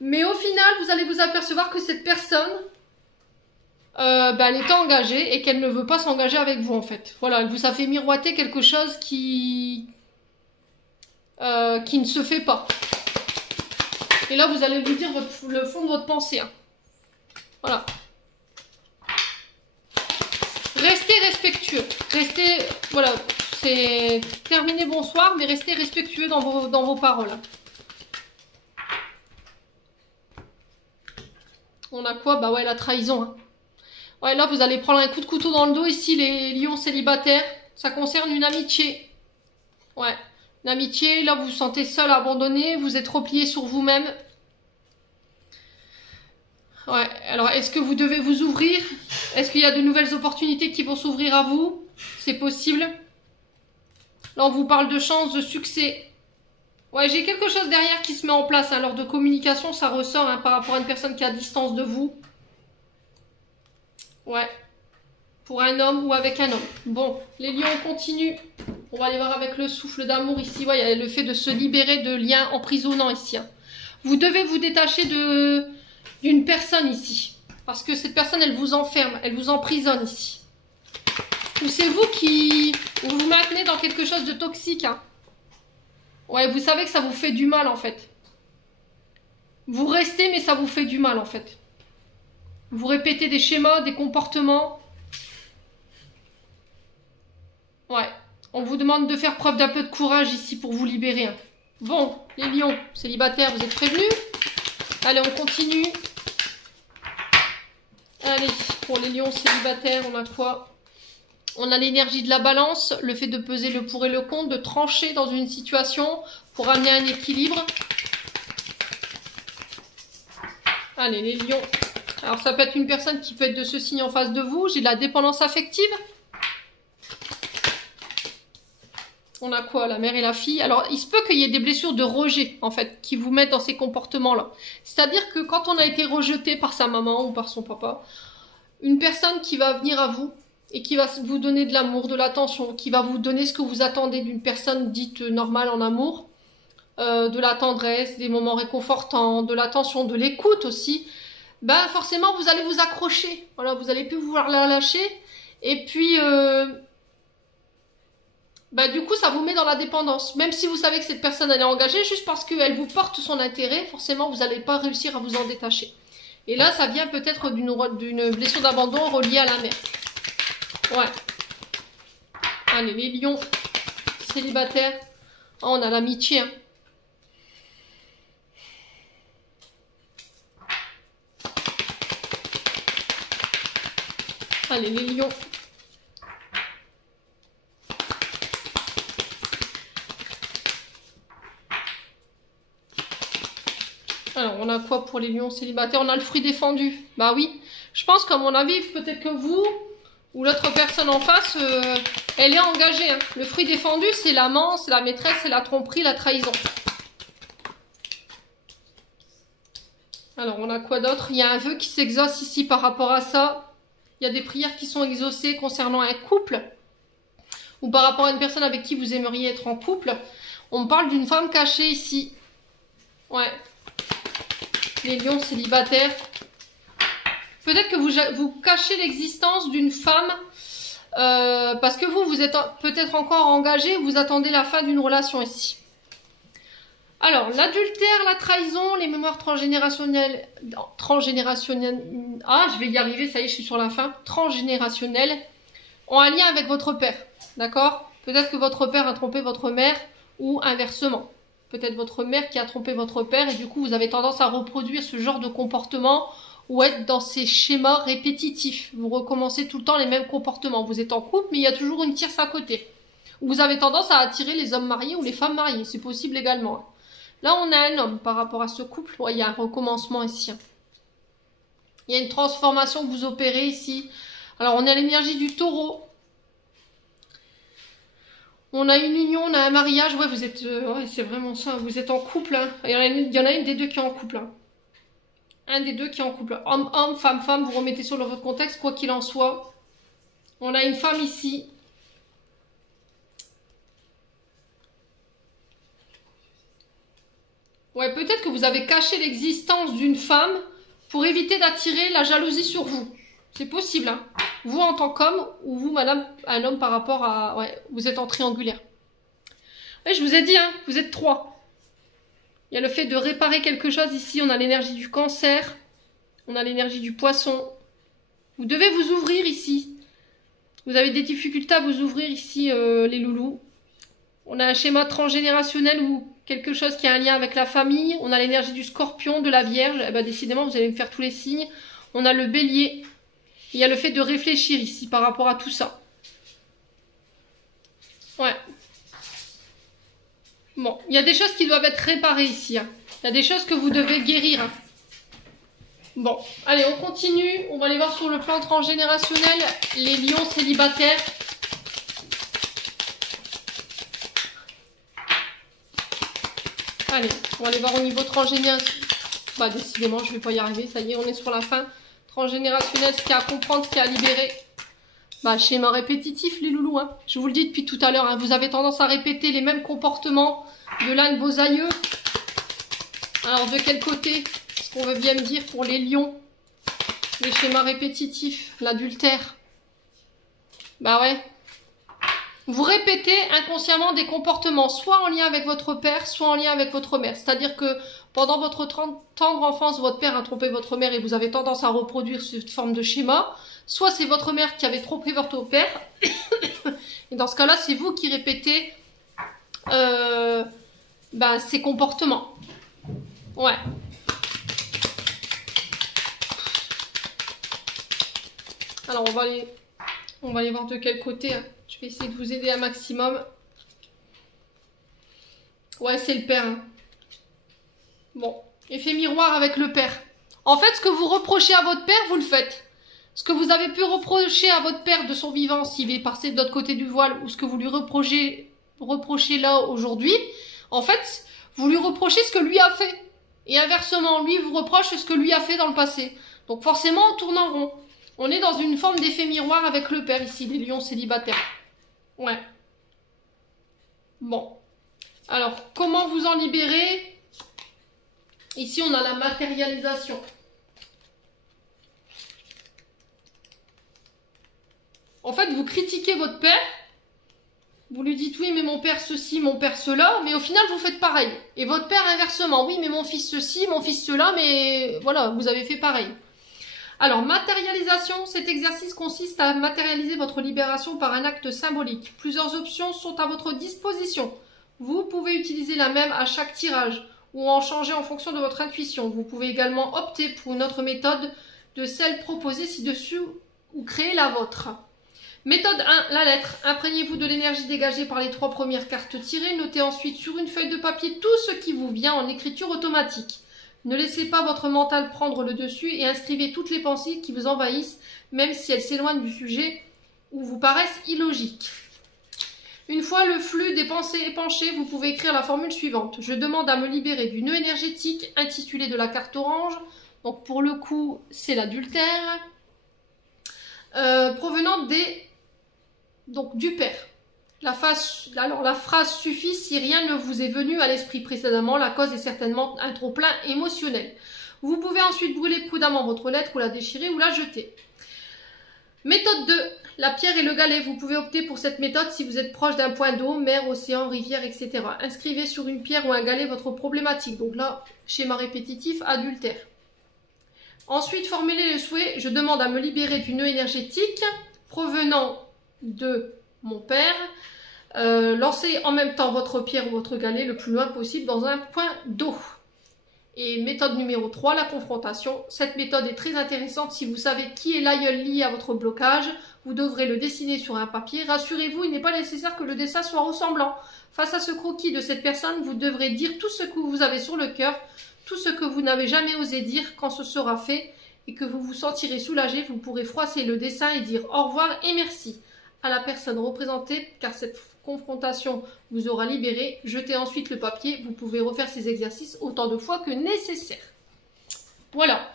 Mais au final, vous allez vous apercevoir que cette personne... elle est engagée et qu'elle ne veut pas s'engager avec vous en fait. Voilà, elle vous a fait miroiter quelque chose qui ne se fait pas. Et là, vous allez lui dire le fond de votre pensée. Hein. Voilà. Restez respectueux. Restez, voilà, c'est terminé, bonsoir, mais restez respectueux dans vos paroles. On a quoi? Bah ouais, la trahison. Hein. Ouais, là, vous allez prendre un coup de couteau dans le dos ici, les lions célibataires. Ça concerne une amitié. Ouais, une amitié, là, vous vous sentez seul, abandonné, vous êtes replié sur vous-même. Ouais, alors, est-ce que vous devez vous ouvrir? Est-ce qu'il y a de nouvelles opportunités qui vont s'ouvrir à vous? C'est possible. Là, on vous parle de chance, de succès. Ouais, j'ai quelque chose derrière qui se met en place. Hein. Lors de communication, ça ressort hein, par rapport à une personne qui est à distance de vous. Ouais. Pour un homme ou avec un homme. Bon, les lions continuent. On va aller voir avec le souffle d'amour ici. Ouais, il y a le fait de se libérer de liens emprisonnants ici. Hein. Vous devez vous détacher d'une personne ici. Parce que cette personne, elle vous enferme, elle vous emprisonne ici. Ou c'est vous qui vous maintenez dans quelque chose de toxique. Hein. Ouais, vous savez que ça vous fait du mal en fait. Vous restez, mais ça vous fait du mal en fait. Vous répétez des schémas, des comportements. Ouais. On vous demande de faire preuve d'un peu de courage ici pour vous libérer. Hein. Bon, les lions célibataires, vous êtes prévenus? Allez, on continue. Allez, pour les lions célibataires, on a quoi? On a l'énergie de la balance, le fait de peser le pour et le contre, de trancher dans une situation pour amener un équilibre. Allez, les lions. Alors, ça peut être une personne qui peut être de ce signe en face de vous. J'ai de la dépendance affective. On a quoi? La mère et la fille. Alors, il se peut qu'il y ait des blessures de rejet, en fait, qui vous mettent dans ces comportements-là. C'est-à-dire que quand on a été rejeté par sa maman ou par son papa, une personne qui va venir à vous et qui va vous donner de l'amour, de l'attention, qui va vous donner ce que vous attendez d'une personne dite normale en amour, de la tendresse, des moments réconfortants, de l'attention, de l'écoute aussi, ben forcément, vous allez vous accrocher. Voilà, vous allez plus vouloir la lâcher. Et puis... bah, du coup, ça vous met dans la dépendance. Même si vous savez que cette personne elle est engagée, juste parce qu'elle vous porte son intérêt, forcément, vous n'allez pas réussir à vous en détacher. Et là, ça vient peut-être d'une blessure d'abandon reliée à la mère. Ouais. Allez, les lions célibataires. Oh, on a l'amitié. Hein. Allez, les lions. Alors, on a quoi pour les lions célibataires? On a le fruit défendu. Bah oui. Je pense qu'à mon avis, peut-être que vous ou l'autre personne en face, elle est engagée. Hein. Le fruit défendu, c'est l'amant, c'est la maîtresse, c'est la tromperie, la trahison. Alors, on a quoi d'autre? Il y a un vœu qui s'exauce ici par rapport à ça. Il y a des prières qui sont exaucées concernant un couple. Ou par rapport à une personne avec qui vous aimeriez être en couple. On parle d'une femme cachée ici. Ouais. Les lions célibataires. Peut-être que vous cachez l'existence d'une femme parce que vous êtes peut-être encore engagé, vous attendez la fin d'une relation ici. Alors, l'adultère, la trahison, les mémoires transgénérationnelles, ah, je vais y arriver, ça y est, je suis sur la fin, transgénérationnelles, ont un lien avec votre père, d'accord? Peut-être que votre père a trompé votre mère ou inversement. Peut-être votre mère qui a trompé votre père et du coup vous avez tendance à reproduire ce genre de comportement ou être dans ces schémas répétitifs. Vous recommencez tout le temps les mêmes comportements. Vous êtes en couple mais il y a toujours une tierce à côté. Vous avez tendance à attirer les hommes mariés ou les femmes mariées. C'est possible également. Là on a un homme par rapport à ce couple. Ouais, il y a un recommencement ici. Il y a une transformation que vous opérez ici. Alors on a l'énergie du taureau. On a une union, on a un mariage, ouais, vous êtes, ouais, c'est vraiment ça, vous êtes en couple, hein. Il y en a une des deux qui est en couple, hein. Un des deux qui est en couple. Homme, homme, femme, femme, vous remettez sur votre contexte, quoi qu'il en soit. On a une femme ici. Ouais, peut-être que vous avez caché l'existence d'une femme pour éviter d'attirer la jalousie sur vous. C'est possible, hein. Vous en tant qu'homme, ou vous, madame, un homme par rapport à... Ouais, vous êtes en triangulaire. Ouais, je vous ai dit, hein, vous êtes 3. Il y a le fait de réparer quelque chose ici. On a l'énergie du cancer. On a l'énergie du poisson. Vous devez vous ouvrir ici. Vous avez des difficultés à vous ouvrir ici, les loulous. On a un schéma transgénérationnel ou quelque chose qui a un lien avec la famille. On a l'énergie du scorpion, de la vierge. Eh ben, décidément, vous allez me faire tous les signes. On a le bélier. Il y a le fait de réfléchir ici par rapport à tout ça. Ouais. Bon, il y a des choses qui doivent être réparées ici. Hein. Il y a des choses que vous devez guérir. Hein. Bon, allez, on continue. On va aller voir sur le plan transgénérationnel les lions célibataires. Allez, on va aller voir au niveau transgénérationnel. Bah, décidément, je ne vais pas y arriver. Ça y est, on est sur la fin. Transgénérationnel, ce qu'il y a à comprendre, ce qu'il y a à libérer. Bah, schéma répétitif, les loulous, hein. Je vous le dis depuis tout à l'heure, hein, vous avez tendance à répéter les mêmes comportements de l'un de vos aïeux. Alors, de quel côté? Ce qu'on veut bien me dire pour les lions, les schémas répétitifs, l'adultère. Bah ouais. Vous répétez inconsciemment des comportements, soit en lien avec votre père, soit en lien avec votre mère. C'est-à-dire que pendant votre tendre enfance, votre père a trompé votre mère et vous avez tendance à reproduire cette forme de schéma. Soit c'est votre mère qui avait trompé votre père. Et dans ce cas-là, c'est vous qui répétez ces comportements. Ouais. Alors, on va aller voir de quel côté. Hein. Je vais essayer de vous aider un maximum. Ouais, c'est le père. Hein. Bon, effet miroir avec le père. En fait, ce que vous reprochez à votre père, vous le faites. Ce que vous avez pu reprocher à votre père de son vivant, s'il est passé de l'autre côté du voile, ou ce que vous lui reprochez là aujourd'hui, en fait, vous lui reprochez ce que lui a fait. Et inversement, lui vous reproche ce que lui a fait dans le passé. Donc forcément, on tourne en rond. On est dans une forme d'effet miroir avec le père ici, les lions célibataires. Ouais. Bon. Alors, comment vous en libérer? Ici, on a la matérialisation. En fait, vous critiquez votre père. Vous lui dites, oui, mais mon père ceci, mon père cela. Mais au final, vous faites pareil. Et votre père, inversement. Oui, mais mon fils ceci, mon fils cela. Mais voilà, vous avez fait pareil. Alors, matérialisation, cet exercice consiste à matérialiser votre libération par un acte symbolique. Plusieurs options sont à votre disposition. Vous pouvez utiliser la même à chaque tirage ou en changer en fonction de votre intuition. Vous pouvez également opter pour une autre méthode de celle proposée ci-dessus ou créer la vôtre. Méthode 1, la lettre. Imprégnez-vous de l'énergie dégagée par les 3 premières cartes tirées. Notez ensuite sur une feuille de papier tout ce qui vous vient en écriture automatique. Ne laissez pas votre mental prendre le dessus et inscrivez toutes les pensées qui vous envahissent, même si elles s'éloignent du sujet ou vous paraissent illogiques. Une fois le flux des pensées épanché, vous pouvez écrire la formule suivante. Je demande à me libérer du nœud énergétique intitulé de la carte orange. Donc pour le coup, c'est l'adultère. Provenant du père. La phrase suffit si rien ne vous est venu à l'esprit précédemment. La cause est certainement un trop-plein émotionnel. Vous pouvez ensuite brûler prudemment votre lettre ou la déchirer ou la jeter. Méthode 2. La pierre et le galet. Vous pouvez opter pour cette méthode si vous êtes proche d'un point d'eau, mer, océan, rivière, etc. Inscrivez sur une pierre ou un galet votre problématique. Donc là, schéma répétitif, adultère. Ensuite, formulez le souhait. Je demande à me libérer du nœud énergétique provenant de mon père. Lancez en même temps votre pierre ou votre galet le plus loin possible dans un point d'eau. Et méthode numéro 3, la confrontation. Cette méthode est très intéressante si vous savez qui est l'aïeul lié à votre blocage. Vous devrez le dessiner sur un papier. Rassurez-vous, il n'est pas nécessaire que le dessin soit ressemblant. Face à ce croquis de cette personne, vous devrez dire tout ce que vous avez sur le cœur, tout ce que vous n'avez jamais osé dire. Quand ce sera fait et que vous vous sentirez soulagé, vous pourrez froisser le dessin et dire au revoir et merci à la personne représentée, car cette confrontation vous aura libéré. Jetez ensuite le papier. Vous pouvez refaire ces exercices autant de fois que nécessaire. Voilà.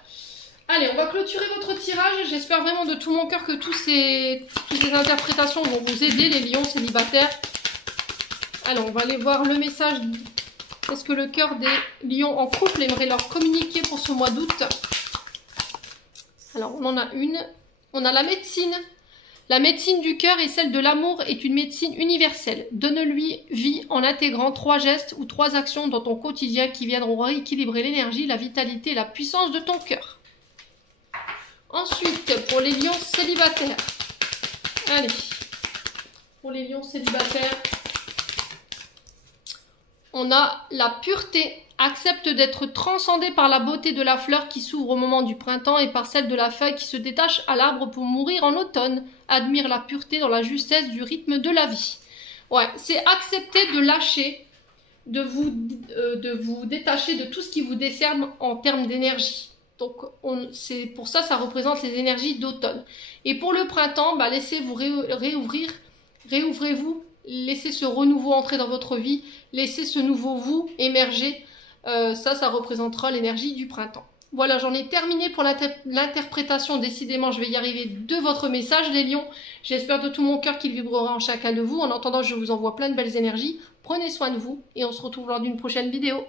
Allez, on va clôturer votre tirage. J'espère vraiment de tout mon cœur que toutes ces interprétations vont vous aider, les lions célibataires. Alors, on va aller voir le message. Est-ce que le cœur des lions en couple aimerait leur communiquer pour ce mois d'août? Alors, on en a une. On a la médecine. La médecine du cœur et celle de l'amour est une médecine universelle. Donne-lui vie en intégrant 3 gestes ou 3 actions dans ton quotidien qui viendront rééquilibrer l'énergie, la vitalité et la puissance de ton cœur. Ensuite, pour les lions célibataires. Allez, pour les lions célibataires, on a la pureté. Accepte d'être transcendé par la beauté de la fleur qui s'ouvre au moment du printemps et par celle de la feuille qui se détache à l'arbre pour mourir en automne. Admire la pureté dans la justesse du rythme de la vie. Ouais, c'est accepter de lâcher, de vous détacher de tout ce qui vous décerne en termes d'énergie. Donc, c'est pour ça, ça représente les énergies d'automne. Et pour le printemps, laissez-vous réouvrez-vous, laissez ce renouveau entrer dans votre vie, laissez ce nouveau vous émerger. Ça représentera l'énergie du printemps. Voilà, j'en ai terminé pour l'interprétation. Décidément, je vais y arriver de votre message, les lions. J'espère de tout mon cœur qu'il vibrera en chacun de vous. En attendant, je vous envoie plein de belles énergies. Prenez soin de vous et on se retrouve lors d'une prochaine vidéo.